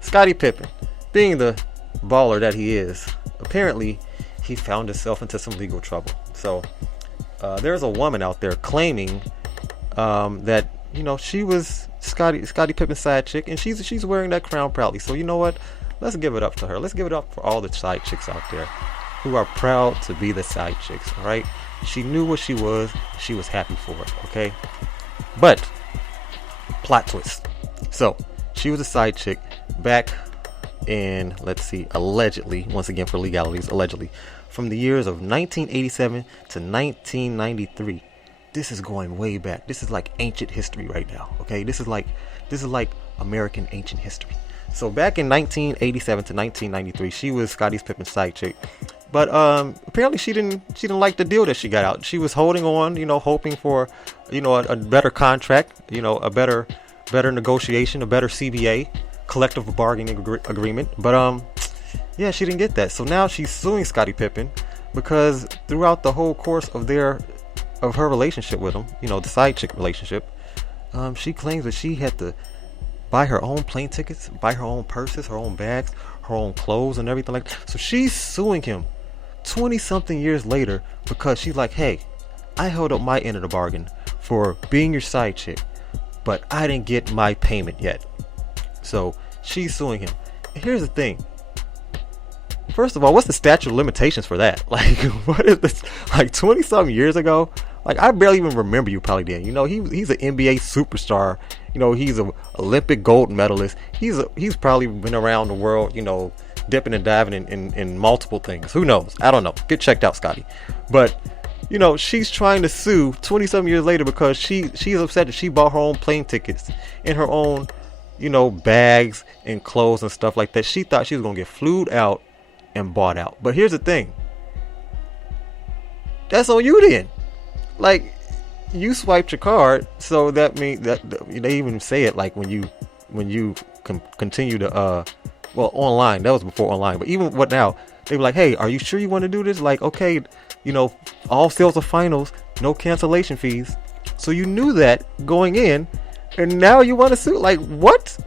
Scottie Pippen, being the baller that he is, apparently he found himself into some legal trouble. So, there's a woman out there claiming that she was Scottie Pippen's side chick, and she's wearing that crown proudly. So you know what? Let's give it up to her. Let's give it up for all the side chicks out there who are proud to be the side chicks. All right, she knew what she was. She was happy for it. Okay, but plot twist. So she was a side chick back in, allegedly, once again for legalities, allegedly, from the years of 1987 to 1993. This is going way back. This is like ancient history right now. Okay, this is like American ancient history. So back in 1987 to 1993, she was Scottie Pippen's side chick. But apparently she didn't like the deal that she got out. She was holding on, hoping for, a better contract, a better negotiation, a better CBA, collective bargaining agreement. But yeah, she didn't get that. So now she's suing Scottie Pippen because throughout the whole course of her relationship with him, the side chick relationship, she claims that she had to buy her own plane tickets, buy her own purses, her own bags, her own clothes, and everything like that. So she's suing him 20-something years later because she's like, hey, I held up my end of the bargain for being your side chick, but I didn't get my payment yet. So she's suing him. And here's the thing. First of all, what's the statute of limitations for that? Like, what is this? Like 20-something years ago? Like, I barely even remember you probably did. He's an NBA superstar. He's an Olympic gold medalist. He's probably been around the world, dipping and diving in multiple things. Who knows? I don't know. Get checked out, Scotty. But, she's trying to sue 20-something years later because she's upset that she bought her own plane tickets and her own, bags and clothes and stuff like that. She thought she was going to get flued out and bought out. But here's the thing. That's on you then. Like, you swiped your card, so that means that they even say it like when you continue to online. That was before online, but even what now? They were like, hey, are you sure you want to do this? Like, okay, all sales are finals, no cancellation fees. So you knew that going in, and now you want to sue? Like, what?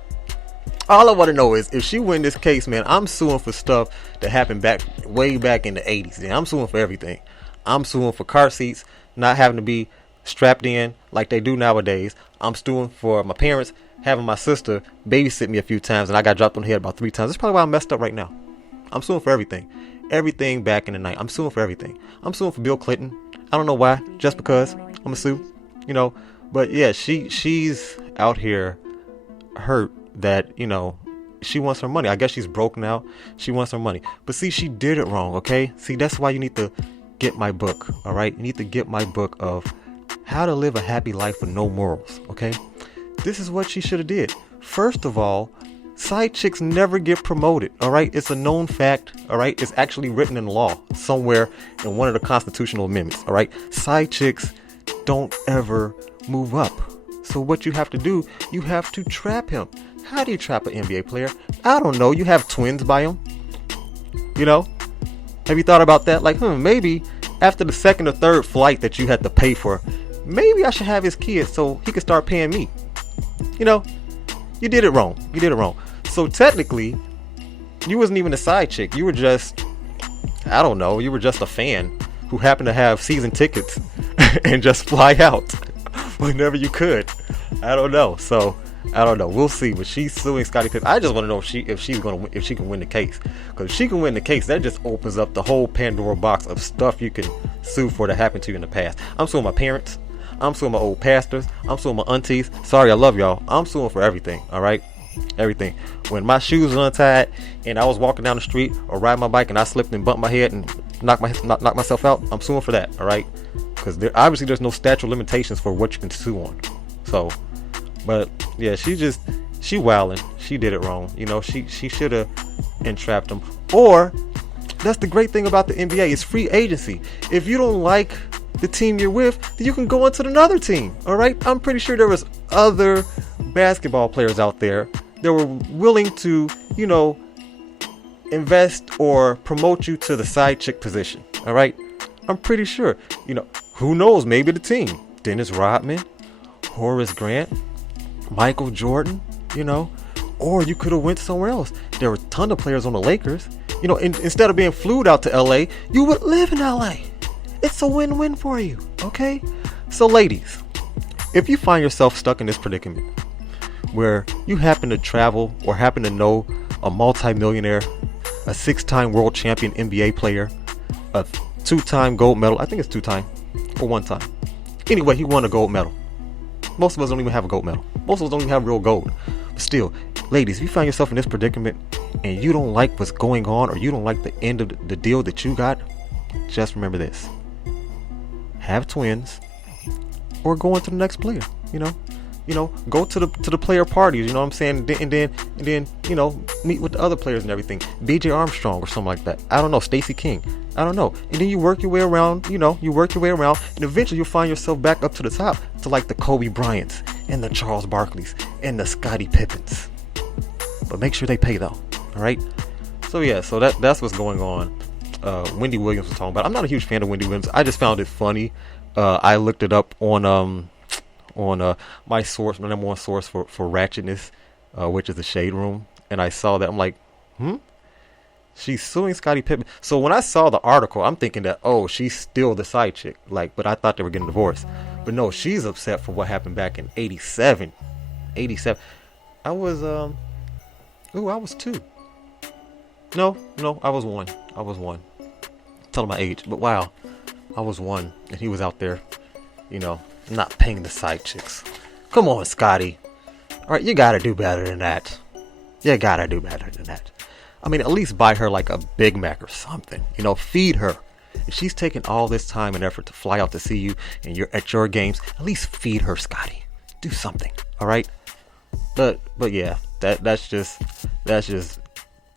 All I want to know is if she win this case, man, I'm suing for stuff that happened way back in the 80s. And I'm suing for everything. I'm suing for car seats not having to be strapped in like they do nowadays. I'm suing for my parents having my sister babysit me a few times and I got dropped on the head about 3 times. That's probably why I'm messed up right now. I'm suing for everything. Everything back in the night. I'm suing for everything. I'm suing for Bill Clinton. I don't know why. Just because. I'm gonna sue. But yeah, she's out here hurt that, she wants her money. I guess she's broke now. She wants her money. But see, she did it wrong, okay? See, that's why you need to get my book, all right? You need to get my book of How to Live a Happy Life with No Morals, okay? This is what she should have did. First of all, side chicks never get promoted, all right? It's a known fact, all right? It's actually written in law somewhere in one of the constitutional amendments, all right? Side chicks don't ever move up. So what you have to do, you have to trap him. How do you trap an NBA player? I don't know. You have twins by him. Have you thought about that? Like, maybe after the second or third flight that you had to pay for, maybe I should have his kids so he could start paying me. You did it wrong. So technically, you wasn't even a side chick. You were just, I don't know, you were just a fan who happened to have season tickets and just fly out whenever you could. I don't know. So I don't know. We'll see. But she's suing Scottie Pippen. I just want to know if she can win the case. Because if she can win the case, that just opens up the whole Pandora box of stuff you can sue for that happened to you in the past. I'm suing my parents. I'm suing my old pastors. I'm suing my aunties. Sorry, I love y'all. I'm suing for everything. All right, everything. When my shoes were untied and I was walking down the street or riding my bike and I slipped and bumped my head and knocked myself out, I'm suing for that. All right, because there's no statute of limitations for what you can sue on. So. But yeah, she wildin'. She did it wrong. She should have and trapped them. Or that's the great thing about the NBA, it's free agency. If you don't like the team you're with, then you can go into another team. All right, I'm pretty sure there was other basketball players out there that were willing to, you know, invest or promote you to the side chick position. All right, I'm pretty sure, you know, who knows, maybe the team, Dennis Rodman, Horace Grant, Michael Jordan, you know, or you could have went somewhere else. There were a ton of players on the Lakers. You know, instead of being flued out to LA, you would live in LA. It's a win-win for you, okay? So ladies, if you find yourself stuck in this predicament where you happen to travel or happen to know a multi-millionaire, a 6-time world champion NBA player, a 2-time gold medal, I think it's 2-time or 1-time. Anyway, he won a gold medal. Most of us don't even have a gold medal. Most of us don't even have real gold. But still, ladies, if you find yourself in this predicament and you don't like what's going on, or you don't like the end of the deal that you got, just remember this. Have twins, or go into the next player, you know, go to the player parties, you know what I'm saying, and then you know, meet with the other players and everything. BJ Armstrong or something like that. I don't know, Stacey King. I don't know. And then you work your way around, you know, and eventually you'll find yourself back up to the top, to like the Kobe Bryants and the Charles Barkleys and the Scottie Pippens. But make sure they pay though. All right. So yeah, so that's what's going on. Wendy Williams was talking about. I'm not a huge fan of Wendy Williams. I just found it funny. I looked it up on my source, my number one source for ratchetness, which is the Shade Room, and I saw that. I'm like, she's suing Scottie Pippen. So when I saw the article, I'm thinking that, oh, she's still the side chick, like, but I thought they were getting divorced. But no, she's upset for what happened back in 87. I was I was 2. No, I was 1. Telling my age, but wow, I was 1, and he was out there, you know, not paying the side chicks. Come on, Scotty. All right, you gotta do better than that. I mean, at least buy her like a Big Mac or something. You know, feed her. If she's taking all this time and effort to fly out to see you and you're at your games, at least feed her, Scotty. Do something. All right. But yeah, that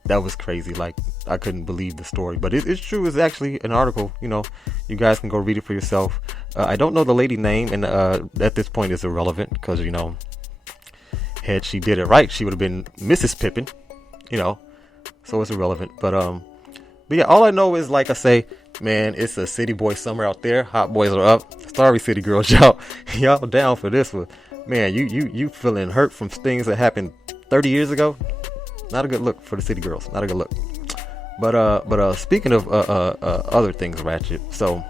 was crazy. Like, I couldn't believe the story, but it's true. It's actually an article. You know, you guys can go read it for yourself. I don't know the lady name, and at this point it's irrelevant because, you know, had she did it right, she would have been Mrs. Pippen. You know, so it's irrelevant. But yeah, all I know is, like I say, man, it's a city boy summer out there. Hot boys are up. Sorry, city girls, y'all down for this one. Man, you feeling hurt from things that happened 30 years ago? Not a good look for the city girls. Not a good look. But speaking of other things ratchet, so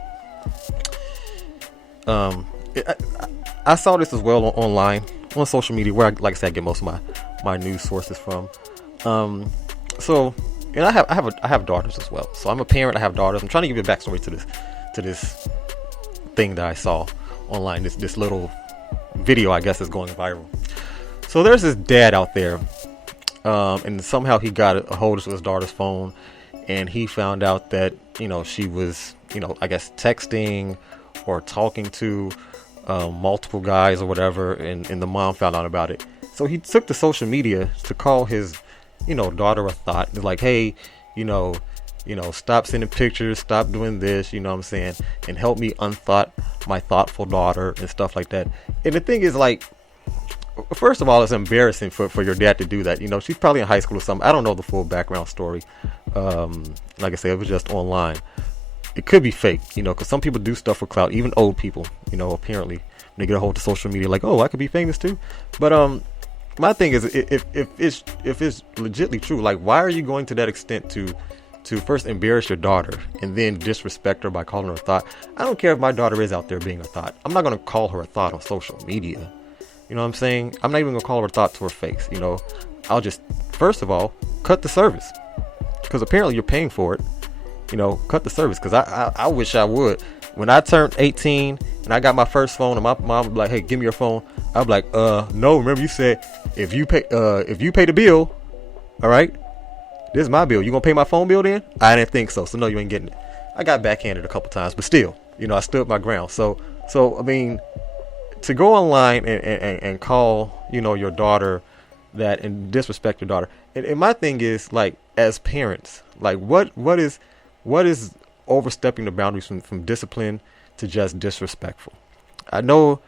I saw this as well online on social media, where like I said, I get most of my news sources from. So, and I have daughters as well. So I'm a parent. I have daughters. I'm trying to give you a backstory to this thing that I saw online. This little video, I guess, is going viral. So there's this dad out there. And somehow he got a hold of his daughter's phone, and he found out that, you know, she was, you know, I guess texting or talking to multiple guys or whatever, and the mom found out about it. So he took to social media to call his, you know, daughter a thought. He's like, hey, you know, stop sending pictures, stop doing this, you know what I'm saying, and help me unthought my thoughtful daughter and stuff like that. And the thing is, like, first of all, it's embarrassing for your dad to do that. You know, she's probably in high school or something. I don't know the full background story. Like I said, it was just online. It could be fake, you know, because some people do stuff for clout. Even old people, you know, apparently, when they get a hold of social media, like, oh, I could be famous too. But my thing is, if it's legitly true, like, why are you going to that extent to first embarrass your daughter and then disrespect her by calling her a thought? I don't care if my daughter is out there being a thought. I'm not going to call her a thought on social media. You know what I'm saying? I'm not even going to call her a thought to her face. You know, I'll just, first of all, cut the service, because apparently you're paying for it. You know, cut the service, because I wish I would. When I turned 18 and I got my first phone, and my mom would be like, hey, give me your phone. I'd be like, no, remember you said if you pay the bill, all right, this is my bill. You gonna pay my phone bill then? I didn't think so. So no, you ain't getting it. I got backhanded a couple times, but still, you know, I stood my ground. So I mean, to go online and call, you know, your daughter that and disrespect your daughter. And my thing is, like, as parents, like what is overstepping the boundaries from discipline to just disrespectful? I know,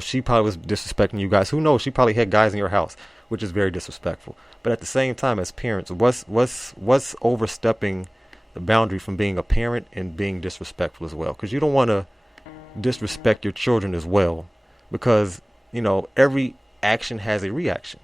she probably was disrespecting you guys. Who knows? She probably had guys in your house, which is very disrespectful. But at the same time, as parents, what's overstepping the boundary from being a parent and being disrespectful as well? Because you don't want to disrespect your children as well, because every action has a reaction,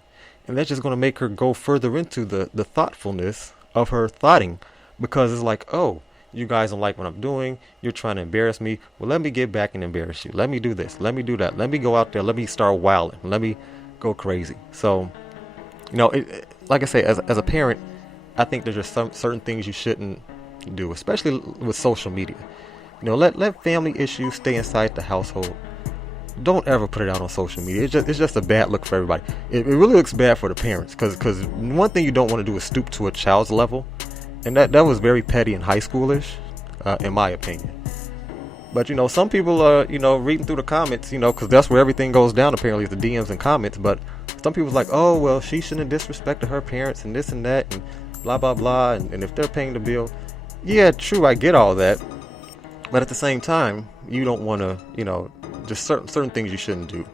and that's just going to make her go further into the thoughtfulness of her thoughting, because it's like, oh, you guys don't like what I'm doing, you're trying to embarrass me, well, let me get back and embarrass you, let me do this, let me do that, let me go out there, let me start wilding, let me go crazy. So like I say, as a parent, I think there's just some certain things you shouldn't do, especially with social media. Let family issues stay inside the household. Don't ever put it out on social media. It's just a bad look for everybody. It really looks bad for the parents, because one thing you don't want to do is stoop to a child's level, and that was very petty and high schoolish, in my opinion. But some people are reading through the comments, because that's where everything goes down apparently, is the DMs and comments. But some people's like, oh well, she shouldn't have disrespected her parents and this and that and blah blah blah, and if they're paying the bill, yeah, true, I get all that. But at the same time, you don't want to, just certain things you shouldn't do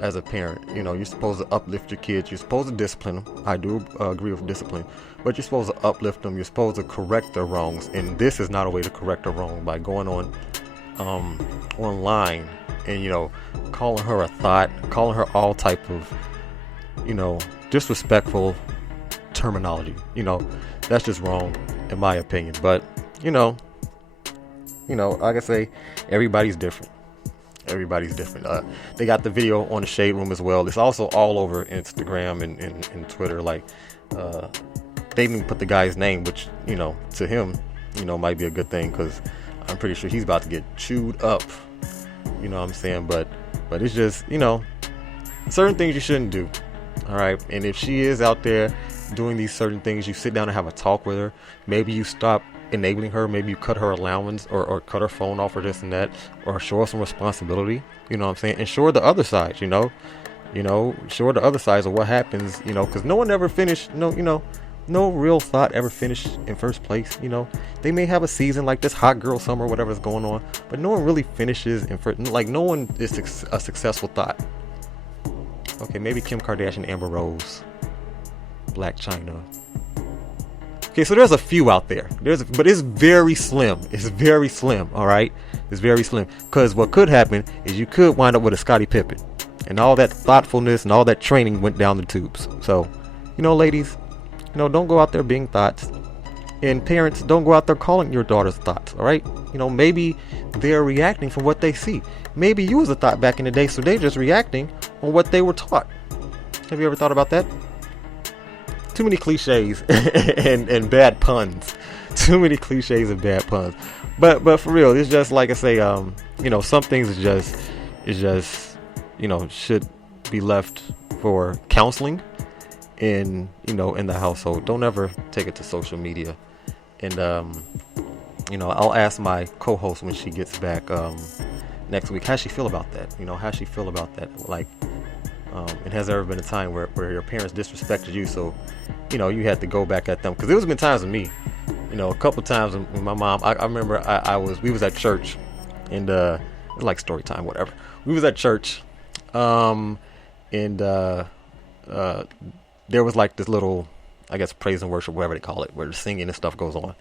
as a parent. You're supposed to uplift your kids. You're supposed to discipline them. I do agree with discipline. But you're supposed to uplift them. You're supposed to correct their wrongs. And this is not a way to correct a wrong, by going on online and, calling her a thought, calling her all type of, disrespectful terminology. That's just wrong, in my opinion. But, like I say, everybody's different. Everybody's different. They got the video on the Shade Room as well. It's also all over Instagram and Twitter. Like, they didn't even put the guy's name, which, to him, might be a good thing, because I'm pretty sure he's about to get chewed up. You know what I'm saying? But it's just, certain things you shouldn't do. All right. And if she is out there doing these certain things, you sit down and have a talk with her. Maybe you stop enabling her, maybe you cut her allowance or cut her phone off or this and that, or show her some responsibility, you know what I'm saying, and show her the other side, show her the other sides of what happens, because no one ever finished, no real thought ever finished in first place. They may have a season like this hot girl summer, whatever's going on, but no one really finishes in first, like no one is a successful thought. Okay, maybe Kim Kardashian, Amber Rose, Black China. Okay, so there's a few out there. But it's very slim. It's very slim, all right? It's very slim. Because what could happen is you could wind up with a Scottie Pippen. And all that thoughtfulness and all that training went down the tubes. So, ladies, don't go out there being thoughts. And parents, don't go out there calling your daughters thoughts, all right? Maybe they're reacting from what they see. Maybe you was a thought back in the day, so they're just reacting on what they were taught. Have you ever thought about that? Too many cliches and bad puns. Too many cliches and bad puns. But for real, it's just like I say, some things is just should be left for counseling in the household. Don't ever take it to social media. And I'll ask my co-host when she gets back next week how she feel about that. How she feel about that. Like, and has there ever been a time where your parents disrespected you, so you had to go back at them? Because there was been times with me, a couple times when my mom, I remember we was at church, and like story time, whatever. We was at church, and there was like this little, I guess, praise and worship, whatever they call it, where the singing and stuff goes on.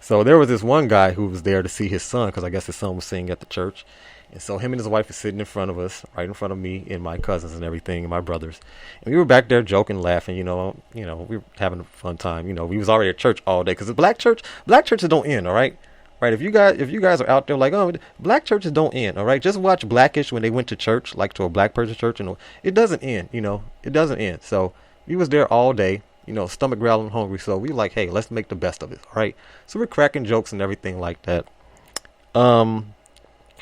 So there was this one guy who was there to see his son, because I guess his son was singing at the church. And so him and his wife are sitting in front of us, right in front of me and my cousins and everything, and my brothers. And we were back there joking, laughing, we were having a fun time. We was already at church all day, because the black churches don't end, all right? Right? If you guys are out there like, oh, black churches don't end, all right? Just watch Blackish when they went to church, like to a black person church, and it doesn't end, it doesn't end. So we was there all day, stomach growling, hungry. So we like, hey, let's make the best of it, all right? So we're cracking jokes and everything like that.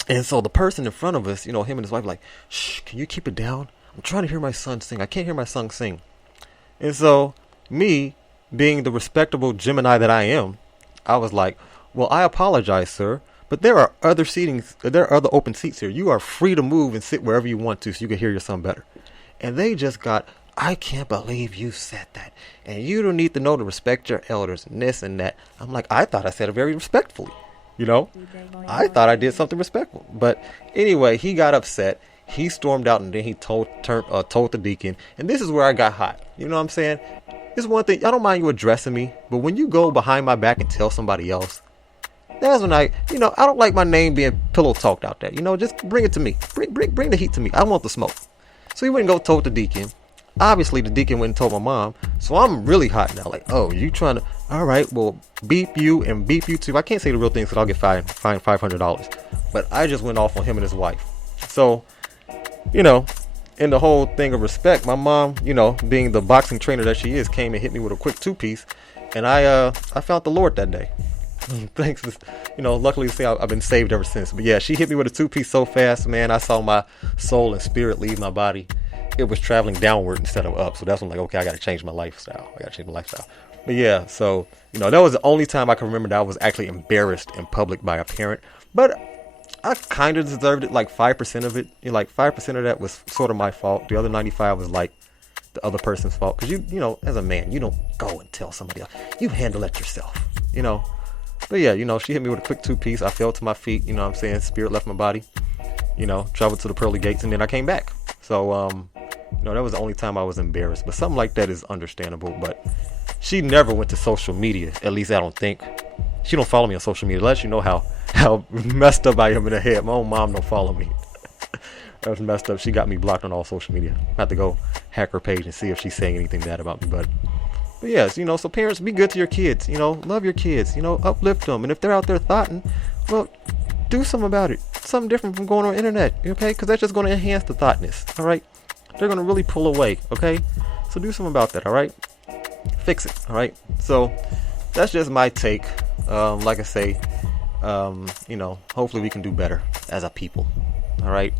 And so the person in front of us, him and his wife, like, shh, can you keep it down? I'm trying to hear my son sing. I can't hear my son sing. And so me, being the respectable Gemini that I am, I was like, well, I apologize, sir, but there are other open seats here. You are free to move and sit wherever you want to, so you can hear your son better. And they just got I can't believe you said that. And you don't need to know to respect your elders and this and that. I'm like, I thought I said it very respectfully. You know, I thought I did something respectful. But anyway, he got upset. He stormed out and then he told the deacon. And this is where I got hot. You know what I'm saying? It's one thing. I don't mind you addressing me. But when you go behind my back and tell somebody else, that's when I don't like my name being pillow talked out there. You know, just bring it to me. Bring the heat to me. I want the smoke. So he went and go told the deacon. Obviously, the deacon went and told my mom. So I'm really hot now. Like, oh, you trying to... All right, well, beep you and beep you too. I can't say the real things because I'll get fined $500. But I just went off on him and his wife. So, you know, in the whole thing of respect, my mom, you know, being the boxing trainer that she is, came and hit me with a quick 2-piece. And I found the Lord that day. Thanks, you know, luckily to say I've been saved ever since. But yeah, she hit me with a 2-piece so fast, man. I saw my soul and spirit leave my body. It was traveling downward instead of up. So that's when I'm like, okay, I got to change my lifestyle. But yeah, so, you know, that was the only time I can remember that I was actually embarrassed in public by a parent. But I kind of deserved it, like 5% of it. You know, like 5% of that was sort of my fault. The other 95 was like the other person's fault. Because, you know, as a man, you don't go and tell somebody else. You handle it yourself, you know. But yeah, you know, she hit me with a quick 2-piece. I fell to my feet, you know what I'm saying? Spirit left my body, you know, traveled to the pearly gates, and then I came back. So, you know, that was the only time I was embarrassed. But something like that is understandable. But she never went to social media. At least I don't think. She don't follow me on social media. Let you know how messed up I am in the head. My own mom don't follow me. That was messed up. She got me blocked on all social media. I have to go hack her page and see if she's saying anything bad about me. But yes, you know, so parents, be good to your kids. You know, love your kids. You know, uplift them. And if they're out there thoughting, well, do something about it. Something different from going on the internet, okay? Because that's just going to enhance the thoughtness, all right? They're going to really pull away, okay? So do something about that, all right? Fix it, all right? So that's just my take. Like I say, you know, hopefully we can do better as a people, all right?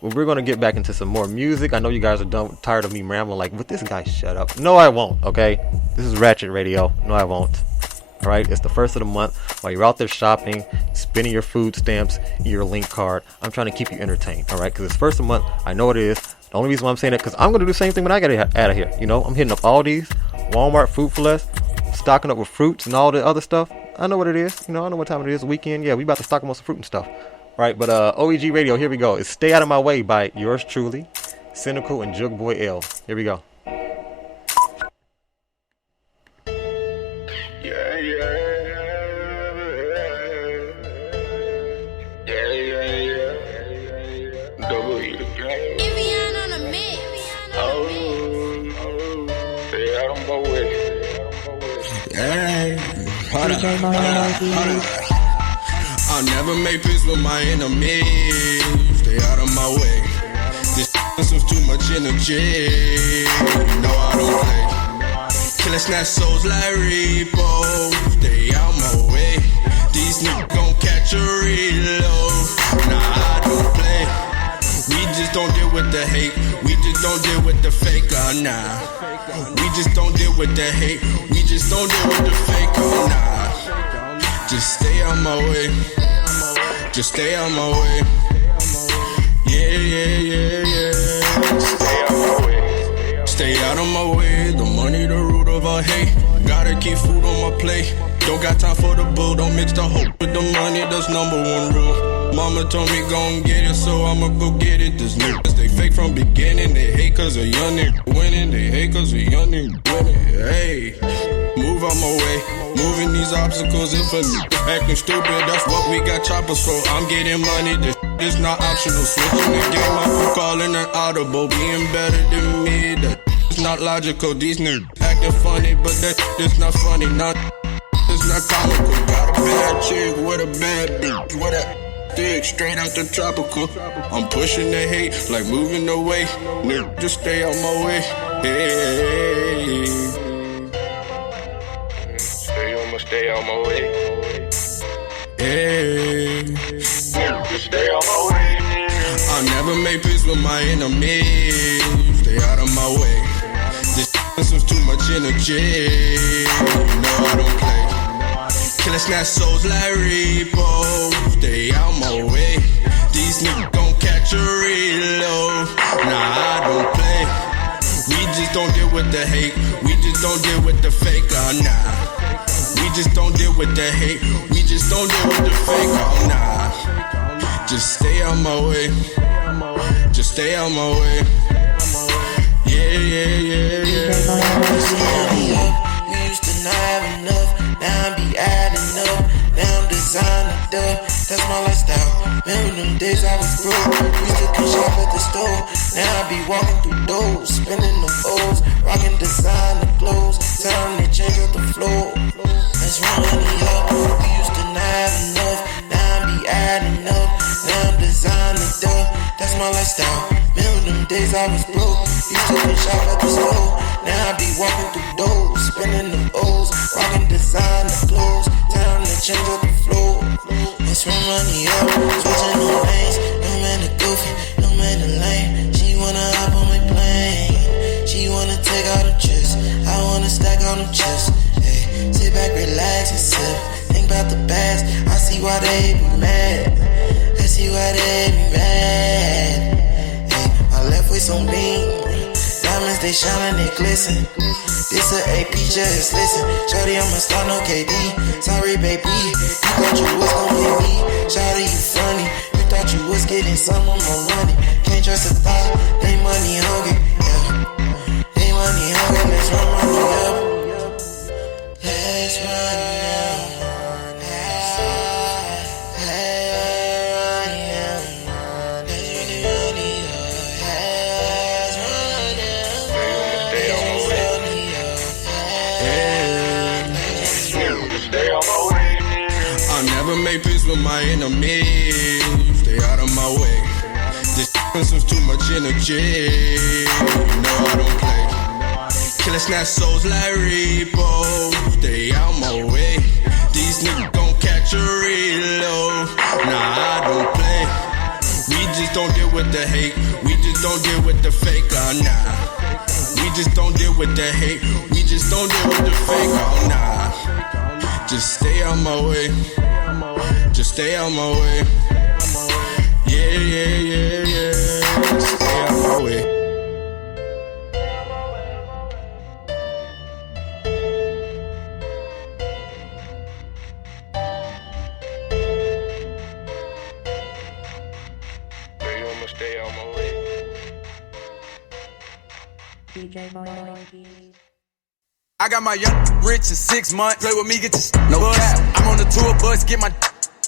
Well, we're going to get back into some more music. I know you guys are tired of me rambling like, would this guy shut up? No, I won't, okay? This is Ratchet Radio. No, I won't. All right, it's the first of the month. While you're out there shopping, spending your food stamps, your link card, I'm trying to keep you entertained, all right? Because it's first of the month. I know it is. The only reason why I'm saying that, because I'm going to do the same thing when I get out of here. You know, I'm hitting up Aldi's, Walmart, Food for Less, stocking up with fruits and all the other stuff. I know what it is. You know, I know what time it is. Weekend. Yeah, we about to stock up on some fruit and stuff. All right, but OEG Radio, here we go. It's Stay Out of My Way by yours truly, Cynical and Jug Boy L. Here we go. I'll never make peace with my enemies. Stay out of my way. This consumes too much energy. No, I don't play. Killing snatch souls like repo. Stay out my way. These niggas gon' catch a reload. Nah, I don't play. We just don't deal with the hate. We just don't deal with the fake. Nah. We just don't deal with the hate. We just don't deal with the fake. Nah. Just stay out my way. Just stay out my way. Yeah. Stay out my way. Stay out of my way. The money, the root of our hate. Gotta keep food on my plate. Don't got time for the bull. Don't mix the hope with the money. That's number one rule. Mama told me go and get it, so I'ma go get it. This niggas, they fake from beginning. They hate cause a young nigga winning. They hate cause a young nigga winning. Hey, move out my way. Moving these obstacles, if a nigga acting stupid, that's what we got choppers for. I'm getting money, this is not optional. Switching the game, I'm calling an audible. Being better than me, that's not logical. These niggas acting funny, but that's not funny. Not, it's not comical. Got a bad chick with a bad bitch, with a dick straight out the tropical. I'm pushing the hate, like moving away. Nigga, just stay out my way. Hey. Stay on my way. Hey. Just stay on my way. I'll never make peace with my enemies. Stay out of my way. This consumes too much energy. No, I don't play. Killing snatch souls like repo. Stay out my way. These niggas gon' catch a reload. Nah, I don't play. We just with the hate. We just don't deal with the fake, nah. We just don't deal with the hate. We just don't deal with the fake, nah. Just stay on my way. Just stay on my way. Yeah. We used to not have enough. Now I be adding up. Now I'm designing stuff. That's my lifestyle. Remember them days I was broke. Used to come shop at the store. Now I be walking through doors, spinning them O's, rocking designer clothes. Time to change up the floor. Let's run money up. We used to not have enough. Now I be adding up. Now I'm designing stuff. That's my lifestyle. Remember them days I was broke. Used to come shop at the store. Now I be walking through doors, spinning them O's, rocking designer clothes. Time to change up the floor. Let's run money up, switching no lanes. No man to goofy, no man to lame. She wanna hop on my plane. She wanna take all the trips. I wanna stack on the chips. Hey, sit back, relax and sip. Think about the past. I see why they be mad. I see why they be mad. Hey, my left waist on me. Diamonds, they shine and they glisten. This a AP, just listen. Shorty, I'm a star, no KD. Sorry, baby, you thought you was gon' get me. Shorty, you funny. You thought you was getting some of my money. Can't trust a thought, they money hungry, yeah. They money hungry, let's run money up. Let's run up. Make peace with my enemies. Stay out of my way. This consumes too much energy. No, I don't play. Killer snatch souls like Repo. Stay out my way. These niggas gon' catch a reload. Nah, I don't play. We just don't deal with the hate. We just don't deal with the fake, nah. We just don't deal with the hate. We just don't deal with the fake, nah. Just stay on my way. Just stay on my way. Yeah. Stay on my way. Stay on my way. DJ Mikey. I got my young rich in 6 months. Play with me, get your no cap. I'm on the tour bus, get my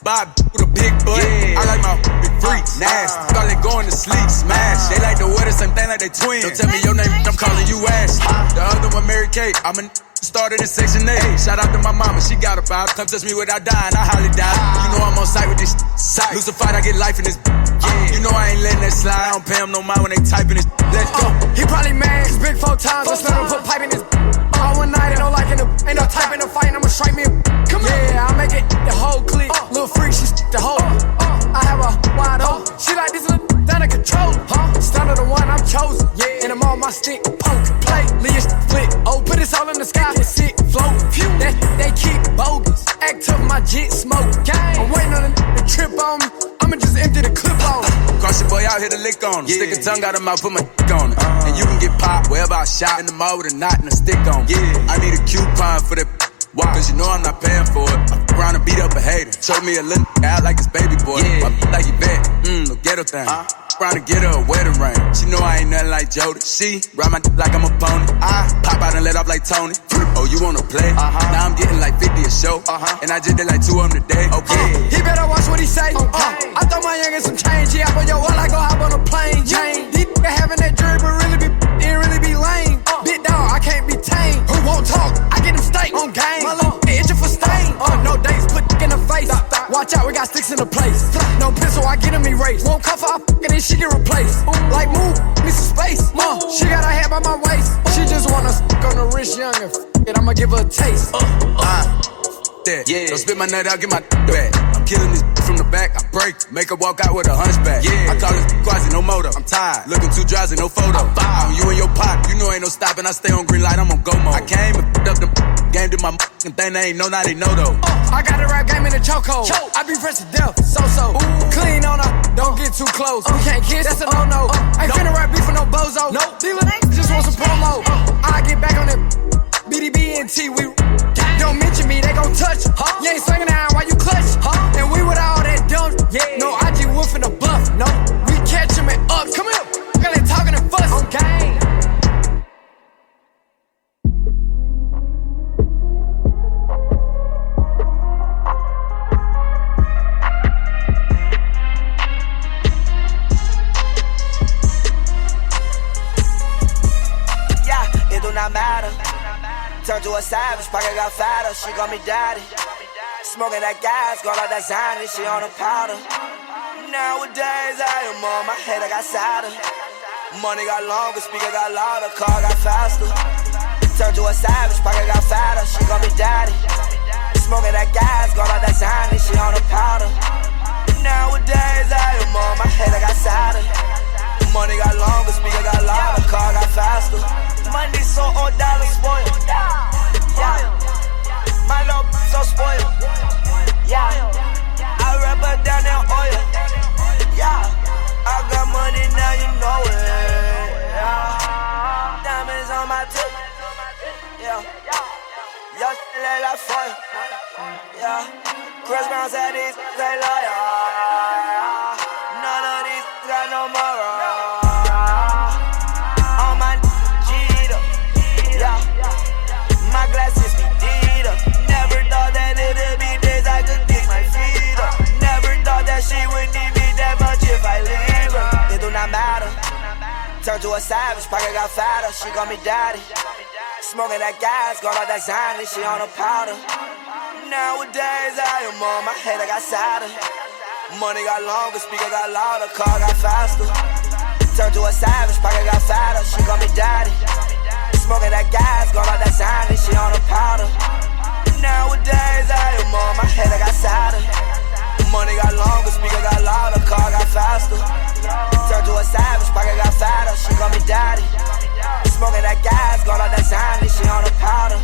Bob with a big butt. Yeah. I like my big freaks, nasty. Call it going to sleep, smash. They like to wear the same thing like they twins. Don't tell me your name, I'm calling you Ashley. The other one, Mary Kate. I'm a started in Section 8. Shout out to my mama, she got a vibe. Come touch me without dying, I highly doubt it. You know I'm on site with this site. Lose a fight, I get life in this. Yeah. You know I ain't letting that slide. I don't pay him no mind when they typing this. Let's go. He probably mad, cause big 4 times. I smell him put pipe in his. All one night, ain't no liking the. Ain't no type in the fight, I'ma strike me a. Come yeah, I make it the whole clique. Little freak, she the whole. I have a wide open. She like this little down to control. Stun of the one I'm chosen. Yeah, and I'm on my stick. Poke, play, Leah split. Oh, put this all in the sky. It's sick, float. Phew, that they kick bogus. Act tough, my jit smoke. I'm waiting on the trip on me. I'ma just empty the clip on. Cross your boy out, hit a lick on him. Yeah. Stick a tongue out of mouth, put my dick on it. And you can get popped wherever I shot in the mall with a knot and a stick on. Yeah, I need a coupon for that. Why? Cause you know I'm not paying for it. I f around and beat up a hater. Show me a little out like his baby boy. Yeah. Like you bet. No ghetto thing. Around to get her a wedding ring. She know I ain't nothing like Jody. She ride my like I'm a pony. I pop out and let off like Tony. Oh, you wanna play? Now I'm getting like 50 a show. And I just did like 2 of them today. Okay. He better watch what he say. I throw my youngin' some change. Yeah, but yo, while I go hop on a plane. Jane. These having that jury, but really be lame. Big dog, I can't be tame. Who won't talk? I get them steak on game. My little itching for stain. No dates, put in the face. Watch out, we got sticks in the place. No pistol, I get him erased. Won't cuff her, and then she get replaced. Like move, me some space. She got her head by my waist. She just wanna on the wrist young and it, I'ma give her a taste. Yeah. Don't spit my nut out, get my back. I'm killing this from the back, I break. Make her walk out with a hunchback. Yeah. I call it quasi, no motor. I'm tired, looking too drowsy, no photo. I'm you and your pot, you know ain't no stopping. I stay on green light, I'm on go mode. I came and up the game to my thing, they ain't know, now they know though. I got the rap game in the chokehold. I be pressed to death, so. Clean on her, Don't get too close. We can't kiss, that's a no-no. Ain't finna rap beef for no bozo. No, dealer just want some promo. I get back on that BDB and T. We don't mention me, they gon' touch. You ain't swinging down while you clutch. And we with all that dumb. No, IG wolf in the bluff. No, we catch him and up. Come here, girl, they talking and fuss. Okay. It do not matter. Turn to a savage, pocket got fatter. She call me daddy. Smoking that gas, got all that Zany. She on a powder. Nowadays I am on my head, I got sadder. Money got longer, speaker got louder, car got faster. Turn to a savage, pocket got fatter. She call me daddy. Smoking that gas, got all that Zany. She on a powder. Nowadays I am on my head, I got sadder. Money got longer, speaker got louder, car got faster. Money so old, dollar spoiled. Yeah, my love so spoiled. Yeah, I rap her down in oil. Yeah, I got money now, you know it. Yeah, diamonds on my tip. Yeah, y'all let that foil. Yeah, Chris Brown said these they lawyer. None of these got no moral. My glasses be deed up. Never thought that it'd be days I could kick my feet up. Never thought that she would need me that much if I leave her. It do not matter. Turn to a savage, pocket got fatter. She call me daddy. Smoking that gas, got all that Zany. She on a powder. Nowadays I am on my head, I got sadder. Money got longer, speaker got louder, car got faster. Turn to a savage, pocket got fatter. She call me daddy. Smoking that gas, got all that Zany, she on a powder. Nowadays I am on my head, I got sadder. Money got longer, speaker got louder, car got faster. Turn to a savage, pocket got fatter, she call me daddy. Smoking that gas, got all that Zany, she on a powder.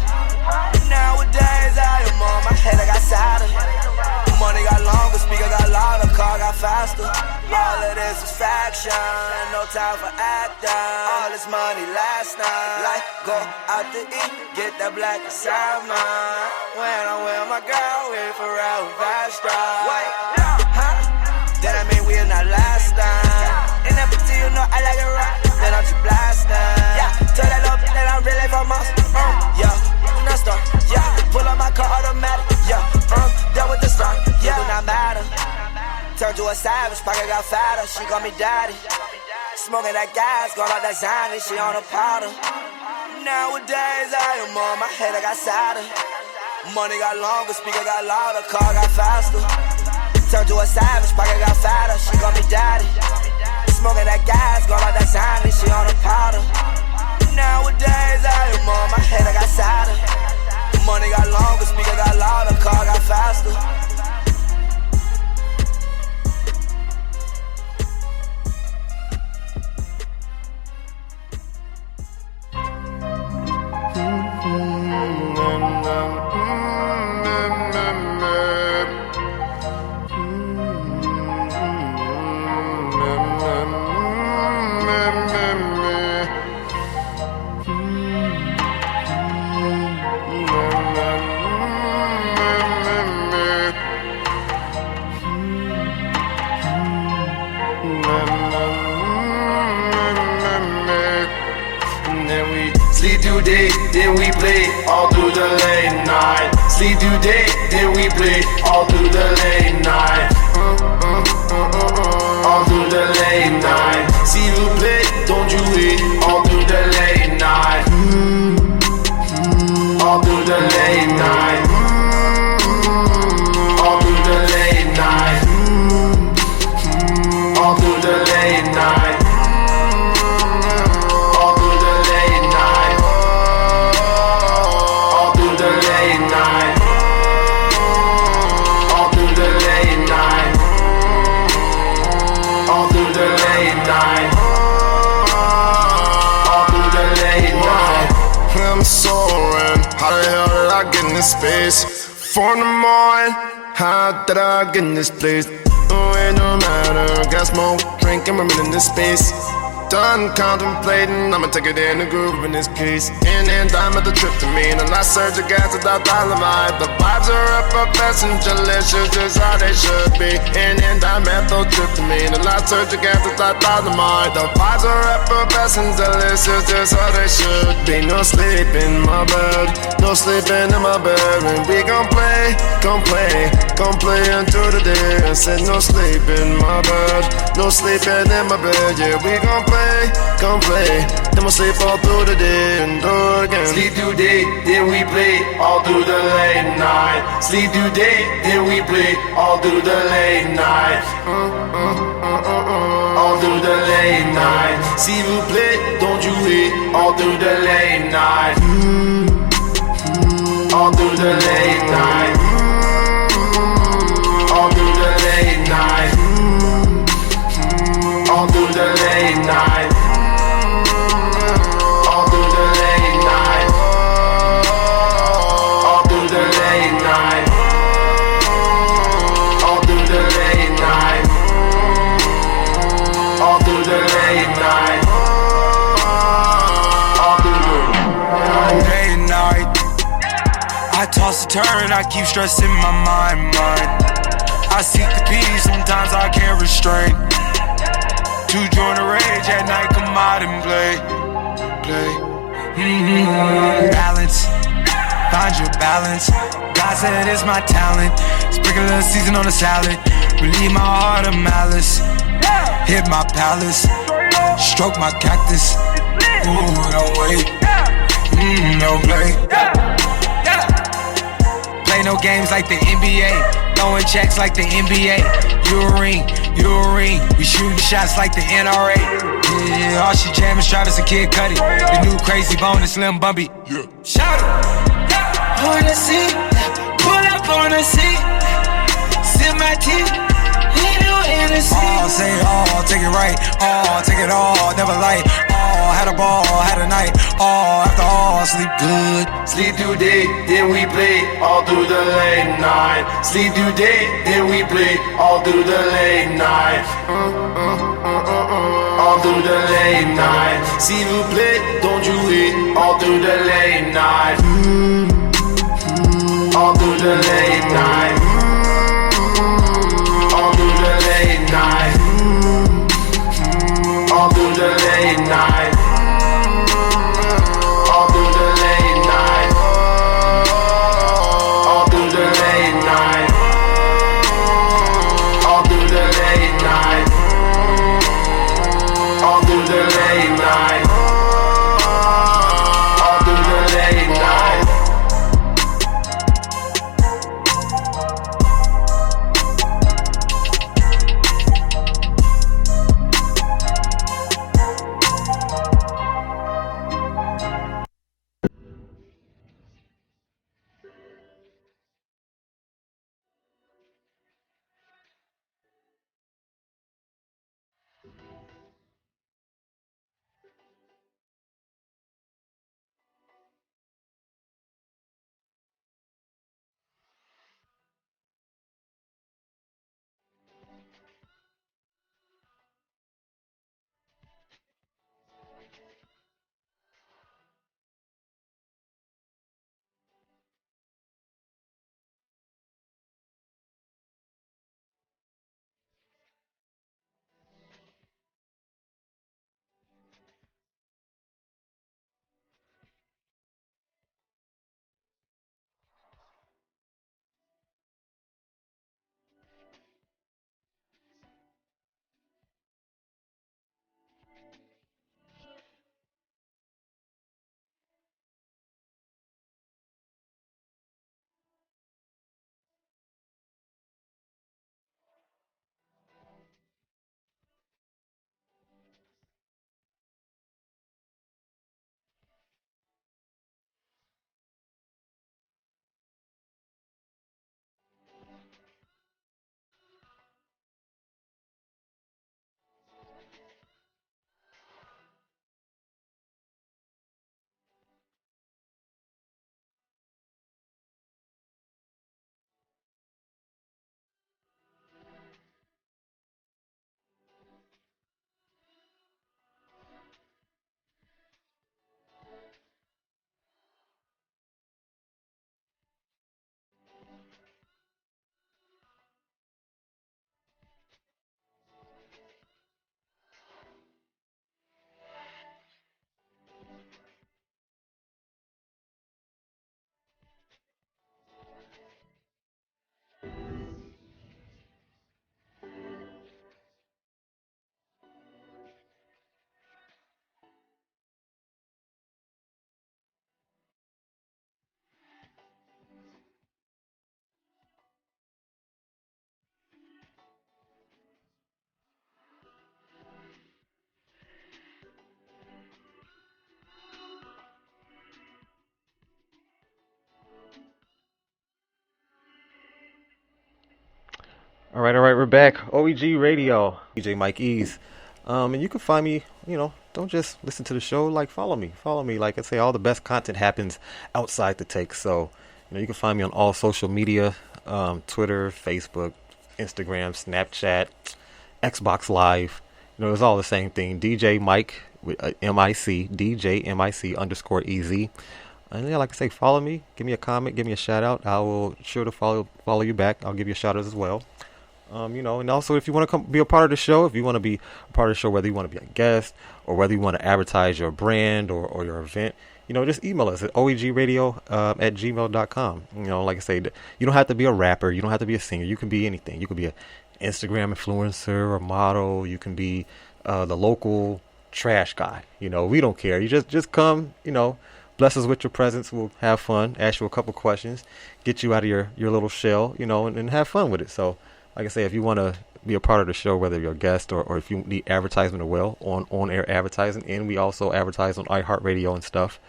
Nowadays I am on my head, I got sadder. Money got longer, speaker got louder, car got faster. All of this is faction, no time for acting. All this money last night, like go out to eat, get that black and salmon. When I'm with my girl, we forever faster. Wait, huh? Then I mean we're not last time. And up until you know I like it right, then I'm just blasting. Yeah, tell that up, that I'm really from us. Yeah, not start. Yeah, pull up my car automatic. Yeah, done with the start. Yeah, do not matter. Turn to a savage, pocket got fatter. She call me daddy. Smoking that gas, got all that Zany. She on a powder. Nowadays I am on my head, I got sadder. Money got longer, speaker got louder, car got faster. Turn to a savage, pocket got fatter. She call me daddy. Smoking that gas, got all that Zany. She on a powder. Nowadays I am on my head, I got sadder. Money got longer, speaker got louder, car got faster. Sleep through day, then we play all through the late night. Sleep through day, then we play all through the late night. All through the late night. See you play, don't you wait. All through the late night. All through the late night. All through the late night. All through the late night. Space 4 in the morning, how did I get in this place? Oh, it don't matter. Got smoke, drink, and women in this space. Done contemplating, I'ma take it in the groove in this case. In and dime at the tryptamine, and I surge the gas without dynamite. The vibes are effervescent, delicious, just how they should be. In and dime tryptamine, and I surge the gas without dynamite. The vibes are effervescent, delicious, just how they should be. No sleep in my bed, no sleeping in my bed. And we gon' play until the day. I said no sleep in my bed, no sleeping in my bed. Yeah, we gon' play, then we'll sleep all through the day and do it again. Sleep through day, then we play all through the late night. Sleep through day, then we play all through the late night. All through the late night. See you play, don't you wait, all through the late night. All through the late night. All through the late night. All through the late night. All through the late night. All through the late night. All through the late night. All through the late night. All through the day and night. I toss and turn, I keep stressing my mind. I seek the peace, sometimes I can't restrain. To join the rage at night, come out and play. Balance, find your balance. God said it's my talent. Sprinkle a season on the salad. Relieve my heart of malice. Hit my palace. Stroke my cactus. Ooh, don't wait. Don't play. Play no games like the NBA. Throwing checks like the NBA. You a ring. We shooting shots like the NRA. Yeah, all she jamming, Travis and Kid Cudi. The new Crazy Bone and Slim Bumby. Yeah. Shout it. On the seat, pull up on the seat. Sip my tea, leave you in the seat. All say all, take it right. All, take it all, never light. All, had a ball, had a night. All, after all, sleep good. Sleep through day, then we play all through the late night. Sleep through day, then we play all through the late night. All through the late night. See you play, don't you wait, all through the late night. All through the late night. All through the late night. All through the late night. All through the late night. All through the late night. All through the late night. All through the late night. All right, we're back. OEG Radio, DJ Mike Ease. And you can find me, don't just listen to the show, like follow me. Like I say, all the best content happens outside the take. So, you can find me on all social media, Twitter, Facebook, Instagram, Snapchat, Xbox Live. It's all the same thing. DJ Mike with MIC, DJ MIC _EZ. And yeah, like I say, follow me, give me a comment, give me a shout out. I will sure to follow you back. I'll give you a shout out as well. And also if you want to come be a part of the show, if you want to be a part of the show, whether you want to be a guest or whether you want to advertise your brand or your event, just email us at oegradio@gmail.com. Like I say, you don't have to be a rapper. You don't have to be a singer. You can be anything. You could be an Instagram influencer or model. You can be the local trash guy. We don't care. You just come, bless us with your presence. We'll have fun, ask you a couple questions, get you out of your little shell, and have fun with it. So, like I say, if you want to be a part of the show, whether you're a guest or if you need advertisement as well, on-air advertising, and we also advertise on iHeartRadio and stuff,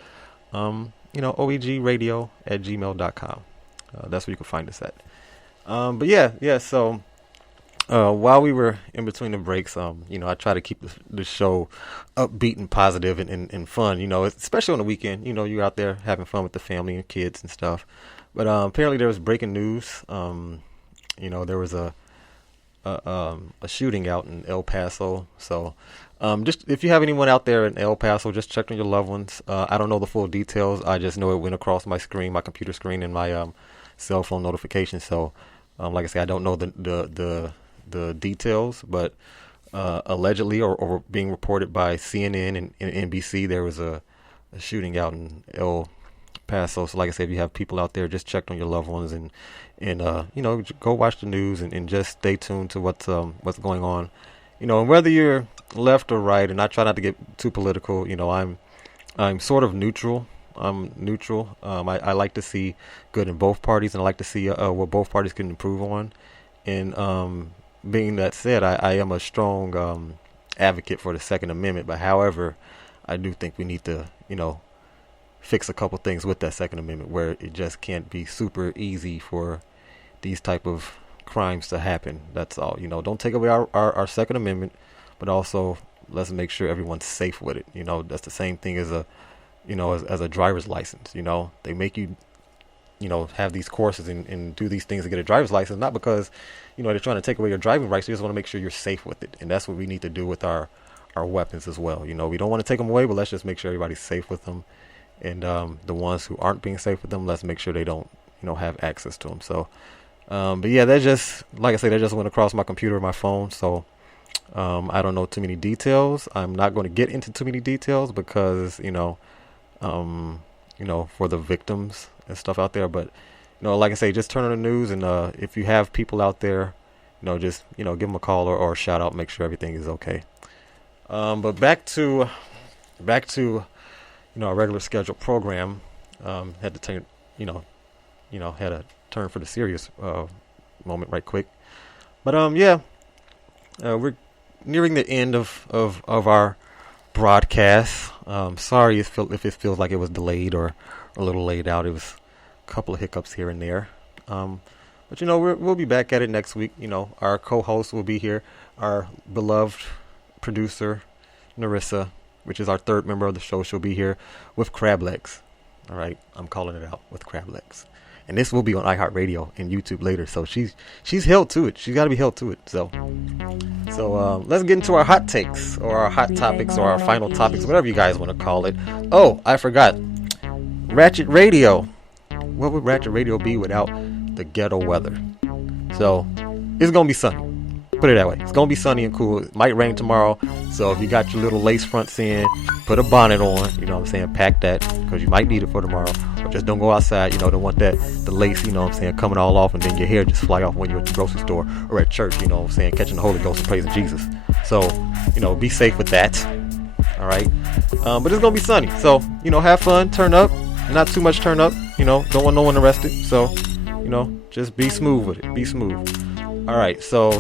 oegradio@gmail.com. That's where you can find us at. So while we were in between the breaks, I try to keep the show upbeat and positive and fun, especially on the weekend. You're out there having fun with the family and kids and stuff. But apparently there was breaking news. There was a shooting out in El Paso. So just if you have anyone out there in El Paso, just check on your loved ones. I don't know the full details. I just know it went across my screen, my computer screen, and my cell phone notification. So like I say, I don't know the details, but allegedly or being reported by CNN and NBC, there was a shooting out in El Paso. So like I said, if you have people out there, just check on your loved ones and go watch the news and just stay tuned to what's going on, and whether you're left or right. And I try not to get too political. I'm sort of neutral. I'm neutral. I like to see good in both parties, and I like to see what both parties can improve on. And being that said, I am a strong advocate for the Second Amendment. But however, I do think we need to fix a couple things with that Second Amendment, where it just can't be super easy for these type of crimes to happen. That's all. Don't take away our Second Amendment, but also let's make sure everyone's safe with it. That's the same thing as a driver's license. They make you have these courses and do these things to get a driver's license, not because they're trying to take away your driving rights. They just want to make sure you're safe with it. And that's what we need to do with our weapons as well. We don't want to take them away, but let's just make sure everybody's safe with them. And the ones who aren't being safe with them, let's make sure they don't have access to them. So but yeah, that just, like I say, that just went across my computer or my phone. So I don't know too many details. I'm not going to get into too many details because for the victims and stuff out there. But like I say, just turn on the news, and if you have people out there, just give them a call or a shout out, make sure everything is okay. But back to our regular scheduled program. Had to turn had a turn for the serious moment right quick. But we're nearing the end of our broadcast. Sorry if it feels like it was delayed or a little laid out. It was a couple of hiccups here and there. But we'll be back at it next week. Our co-host will be here, our beloved producer Narissa, which is our third member of the show. She'll be here with crab legs. All right, I'm calling it out, with crab legs. And this will be on iHeartRadio and YouTube later. So she's held to it. She's got to be held to it. So let's get into our hot takes or our hot topics or our final topics, whatever you guys want to call it. Oh, I forgot. Ratchet Radio. What would Ratchet Radio be without the ghetto weather? So it's going to be sunny. Put it that way. It's going to be sunny and cool. It might rain tomorrow. So if you got your little lace fronts in, put a bonnet on, pack that, because you might need it for tomorrow. Or just don't go outside, don't want the lace, coming all off, and then your hair just fly off when you're at the grocery store or at church, catching the Holy Ghost and praising Jesus. So, be safe with that. All right. But it's going to be sunny. So, have fun, turn up, not too much turn up, don't want no one arrested. So, just be smooth with it. Be smooth. All right. So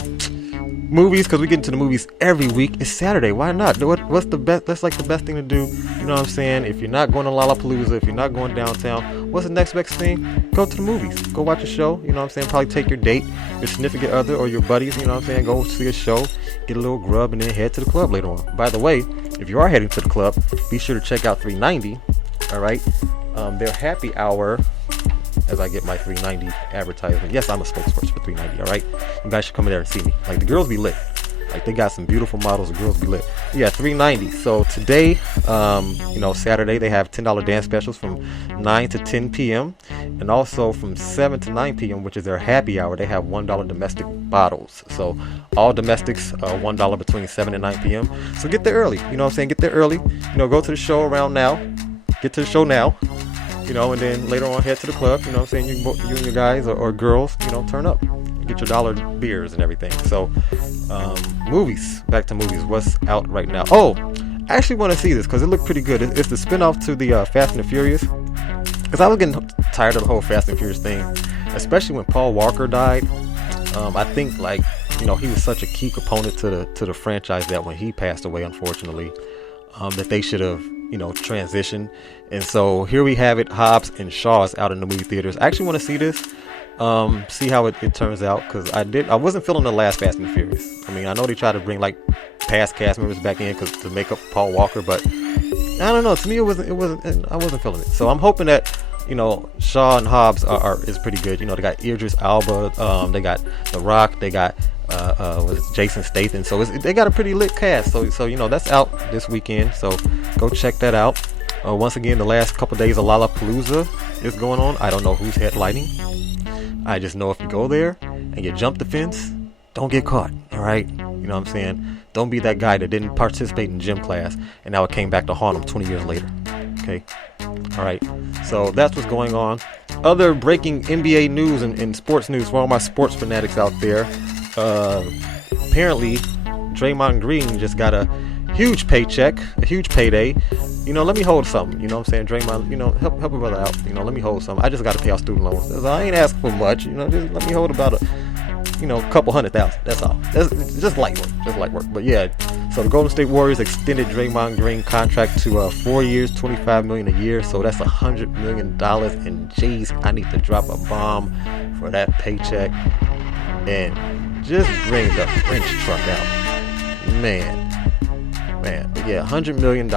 movies, because we get into the movies every week. It's Saturday. Why not? What's the best? That's like the best thing to do. You know what I'm saying? If you're not going to Lollapalooza, if you're not going downtown, what's the next best thing? Go to the movies. Go watch a show. You know what I'm saying? Probably take your date, your significant other, or your buddies. You know what I'm saying? Go see a show, get a little grub, and then head to the club later on. By the way, if you are heading to the club, be sure to check out 390. All right, their happy hour. As I get my 390 advertisement. Yes, I'm a spokesperson for 390. All right, you guys should come in there and see me. Like, the girls be lit. Like, they got some beautiful models. The girls be lit. Yeah, 390. So today, Saturday, they have $10 dance specials from 9 to 10 p.m. and also from 7 to 9 p.m., which is their happy hour. They have $1 domestic bottles. So all domestics, $1 between 7 and 9 p.m. So get there early. You know what I'm saying? Get there early. Go to the show around now. Get to the show now. And then later on head to the club. You know what I'm saying? You and your guys or girls, turn up. Get your dollar beers and everything. So, movies. Back to movies. What's out right now? Oh, I actually want to see this because it looked pretty good. It's the spinoff to the Fast and the Furious. Because I was getting tired of the whole Fast and Furious thing, especially when Paul Walker died. I think he was such a key component to the franchise that when he passed away, unfortunately, that they should have transition. And so here we have it. Hobbs and Shaw is out in the movie theaters. I actually want to see this, see how it turns out, because I wasn't feeling the last Fast and the Furious. I mean, I know they tried to bring past cast members back in to make up Paul Walker, but I don't know, to me I wasn't feeling it. So I'm hoping that Shaw and Hobbs is pretty good. They got Idris Elba, they got The Rock, they got Jason Statham. So they got a pretty lit cast. So that's out this weekend. So go check that out. Once again, the last couple days of Lollapalooza is going on. I don't know who's headlining. I just know if you go there and you jump the fence, don't get caught. All right, you know what I'm saying? Don't be that guy that didn't participate in gym class and now it came back to haunt him 20 years later. Okay. All right. So that's what's going on. Other breaking NBA news and sports news for all my sports fanatics out there. Apparently, Draymond Green just got a huge paycheck, a huge payday. Let me hold something. You know what I'm saying? Draymond, help a brother out. Let me hold something. I just got to pay off student loans. I ain't asking for much. Just let me hold about a couple $100,000. That's all. That's just light work. But yeah, so the Golden State Warriors extended Draymond Green contract to 4 years, $25 million a year. So that's $100 million. And geez, I need to drop a bomb for that paycheck and just bring the French truck out. Man. But yeah, $100 million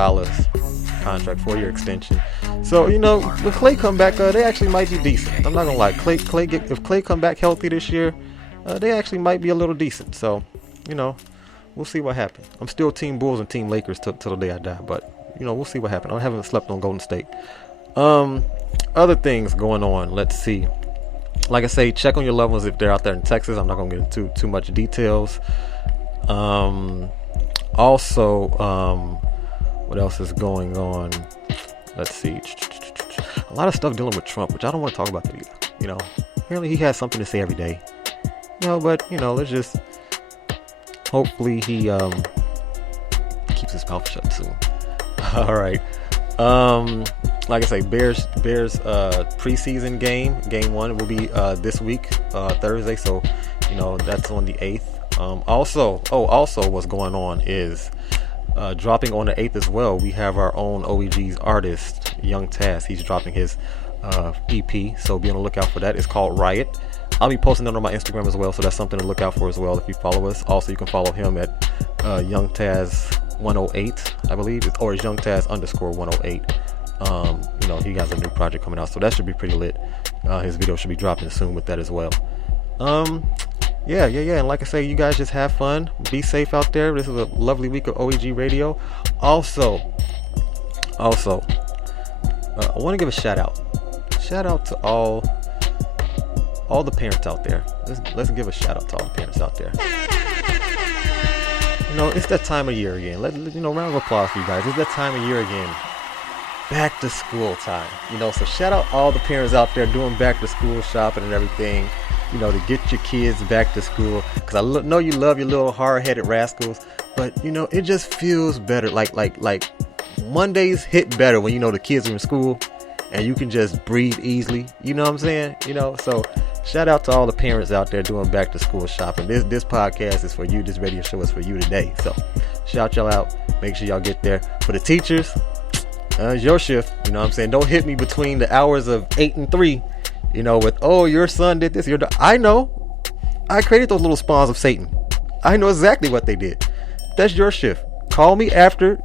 contract, 4-year extension. So with Klay come back, they actually might be decent. I'm not gonna lie. If Klay come back healthy this year, they actually might be a little decent. So we'll see what happens. I'm still Team Bulls and Team Lakers till the day I die. But we'll see what happens. I haven't slept on Golden State. Other things going on. Let's see. Like I say, check on your loved ones if they're out there in Texas. I'm not gonna get into too much details. Also, what else is going on? Let's see. A lot of stuff dealing with Trump, which I don't want to talk about that either. Apparently he has something to say every day. But let's just hopefully he keeps his mouth shut soon. All right. Like I say, Bears preseason game 1 will be this week, Thursday. So that's on the 8th. Also what's going on is dropping on the 8th as well. We have our own OEG's artist, Young Taz. He's dropping his EP, so be on the lookout for that. It's called Riot. I'll be posting that on my Instagram as well, so that's something to look out for as well if you follow us. Also, you can follow him at Young Taz 108, I believe, or it's Young Taz _108. He has a new project coming out, so that should be pretty lit. His video should be dropping soon with that as well. Yeah. And like I say, you guys just have fun. Be safe out there. This is a lovely week of OEG Radio. Also, I want to give a shout out. Shout out to all the parents out there. Let's give a shout out to all the parents out there. It's that time of year again. Round of applause for you guys. It's that time of year again. Back to school time. So shout out all the parents out there doing back to school shopping and everything. To get your kids back to school. Because I know you love your little hard-headed rascals. But, it just feels better. Like Mondays hit better when the kids are in school. And you can just breathe easily. You know what I'm saying? So Shout out to all the parents out there doing back to school shopping. This podcast is for you. This radio show is for you today. So shout y'all out. Make sure y'all get there. For the teachers, it's your shift. You know what I'm saying? Don't hit me between the hours of 8 and 3, you know, with, oh, your son did this. I know. I created those little spawns of Satan. I know exactly what they did. That's your shift. Call me after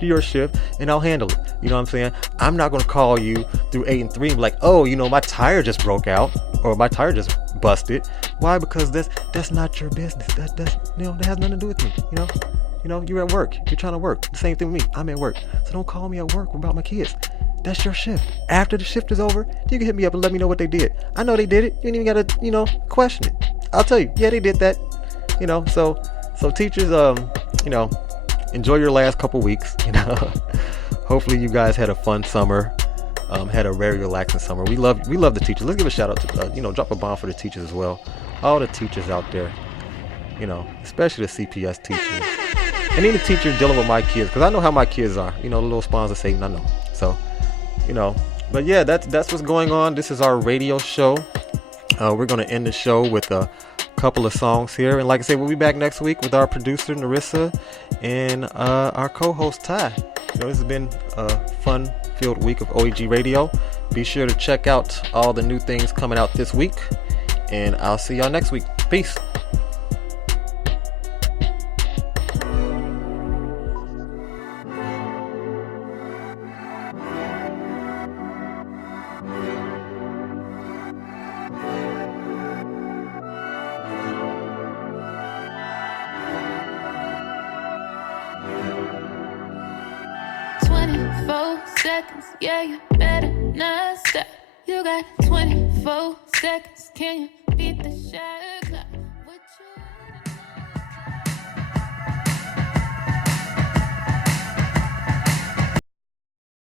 your shift, and I'll handle it. You know what I'm saying? I'm not going to call you through 8 and 3 and be like, oh, you know, my tire just broke out or my tire just busted. Why? Because that's not your business. That has nothing to do with me. You know, you're at work. You're trying to work. The same thing with me. I'm at work. So don't call me at work about my kids. That's your shift. After the shift is over, you can hit me up and let me know what they did. I know they did it. You ain't even got to, question it. I'll tell you, yeah, they did that. So teachers, enjoy your last couple weeks. Hopefully you guys had a fun summer, had a very relaxing summer. We love the teachers. Let's give a shout out to drop a bomb for the teachers as well. All the teachers out there, especially the CPS teachers, and even the teachers dealing with my kids, because I know how my kids are. The little spawns of Satan. I know. So, but yeah, that's what's going on. This is our radio show. We're gonna end the show with a couple of songs here, and like I said, we'll be back next week with our producer Narissa and our co-host Ty. This has been a fun-filled week of OEG Radio. Be sure to check out all the new things coming out this week, and I'll see y'all next week. Peace. Seconds, yeah, you better not stop. You got 24 seconds, can you beat the shot?